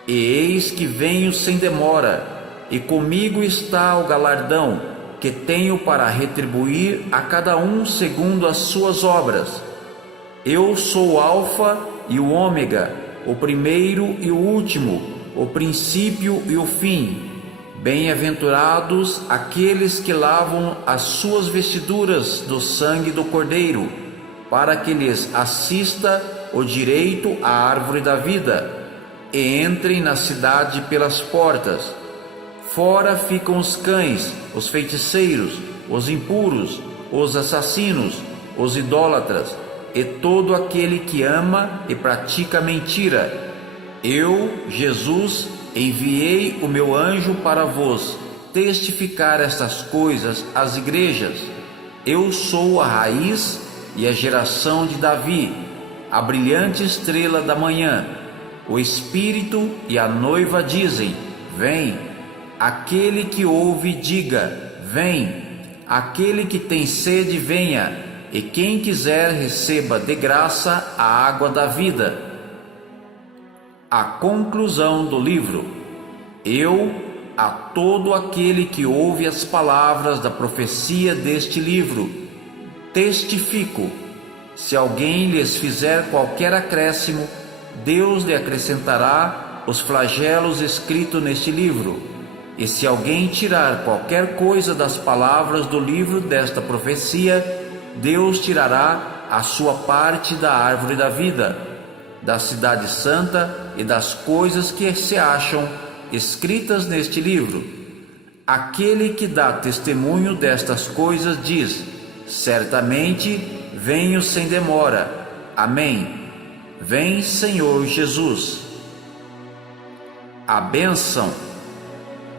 E eis que venho sem demora, e comigo está o galardão, que tenho para retribuir a cada um segundo as suas obras. Eu sou o Alfa e o Ômega, o primeiro e o último, o princípio e o fim. Bem-aventurados aqueles que lavam as suas vestiduras do sangue do Cordeiro, para que lhes assista o direito à árvore da vida, e entrem na cidade pelas portas. Fora ficam os cães, os feiticeiros, os impuros, os assassinos, os idólatras, e todo aquele que ama e pratica mentira. Eu, Jesus, enviei o meu anjo para vos testificar estas coisas às igrejas. Eu sou a raiz e a geração de Davi, a brilhante estrela da manhã. O Espírito e a noiva dizem: vem. Aquele que ouve, diga: vem. Aquele que tem sede, venha. E quem quiser, receba de graça a água da vida. A conclusão do livro. Eu, a todo aquele que ouve as palavras da profecia deste livro, testifico: se alguém lhes fizer qualquer acréscimo, Deus lhe acrescentará os flagelos escritos neste livro. E se alguém tirar qualquer coisa das palavras do livro desta profecia, Deus tirará a sua parte da árvore da vida, da cidade santa e das coisas que se acham escritas neste livro. Aquele que dá testemunho destas coisas diz: certamente venho sem demora. Amém. Vem, Senhor Jesus. A bênção,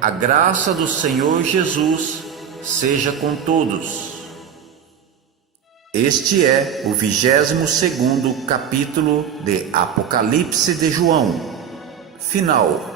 a graça do Senhor Jesus seja com todos. Este é o 22º capítulo de Apocalipse de João. Final.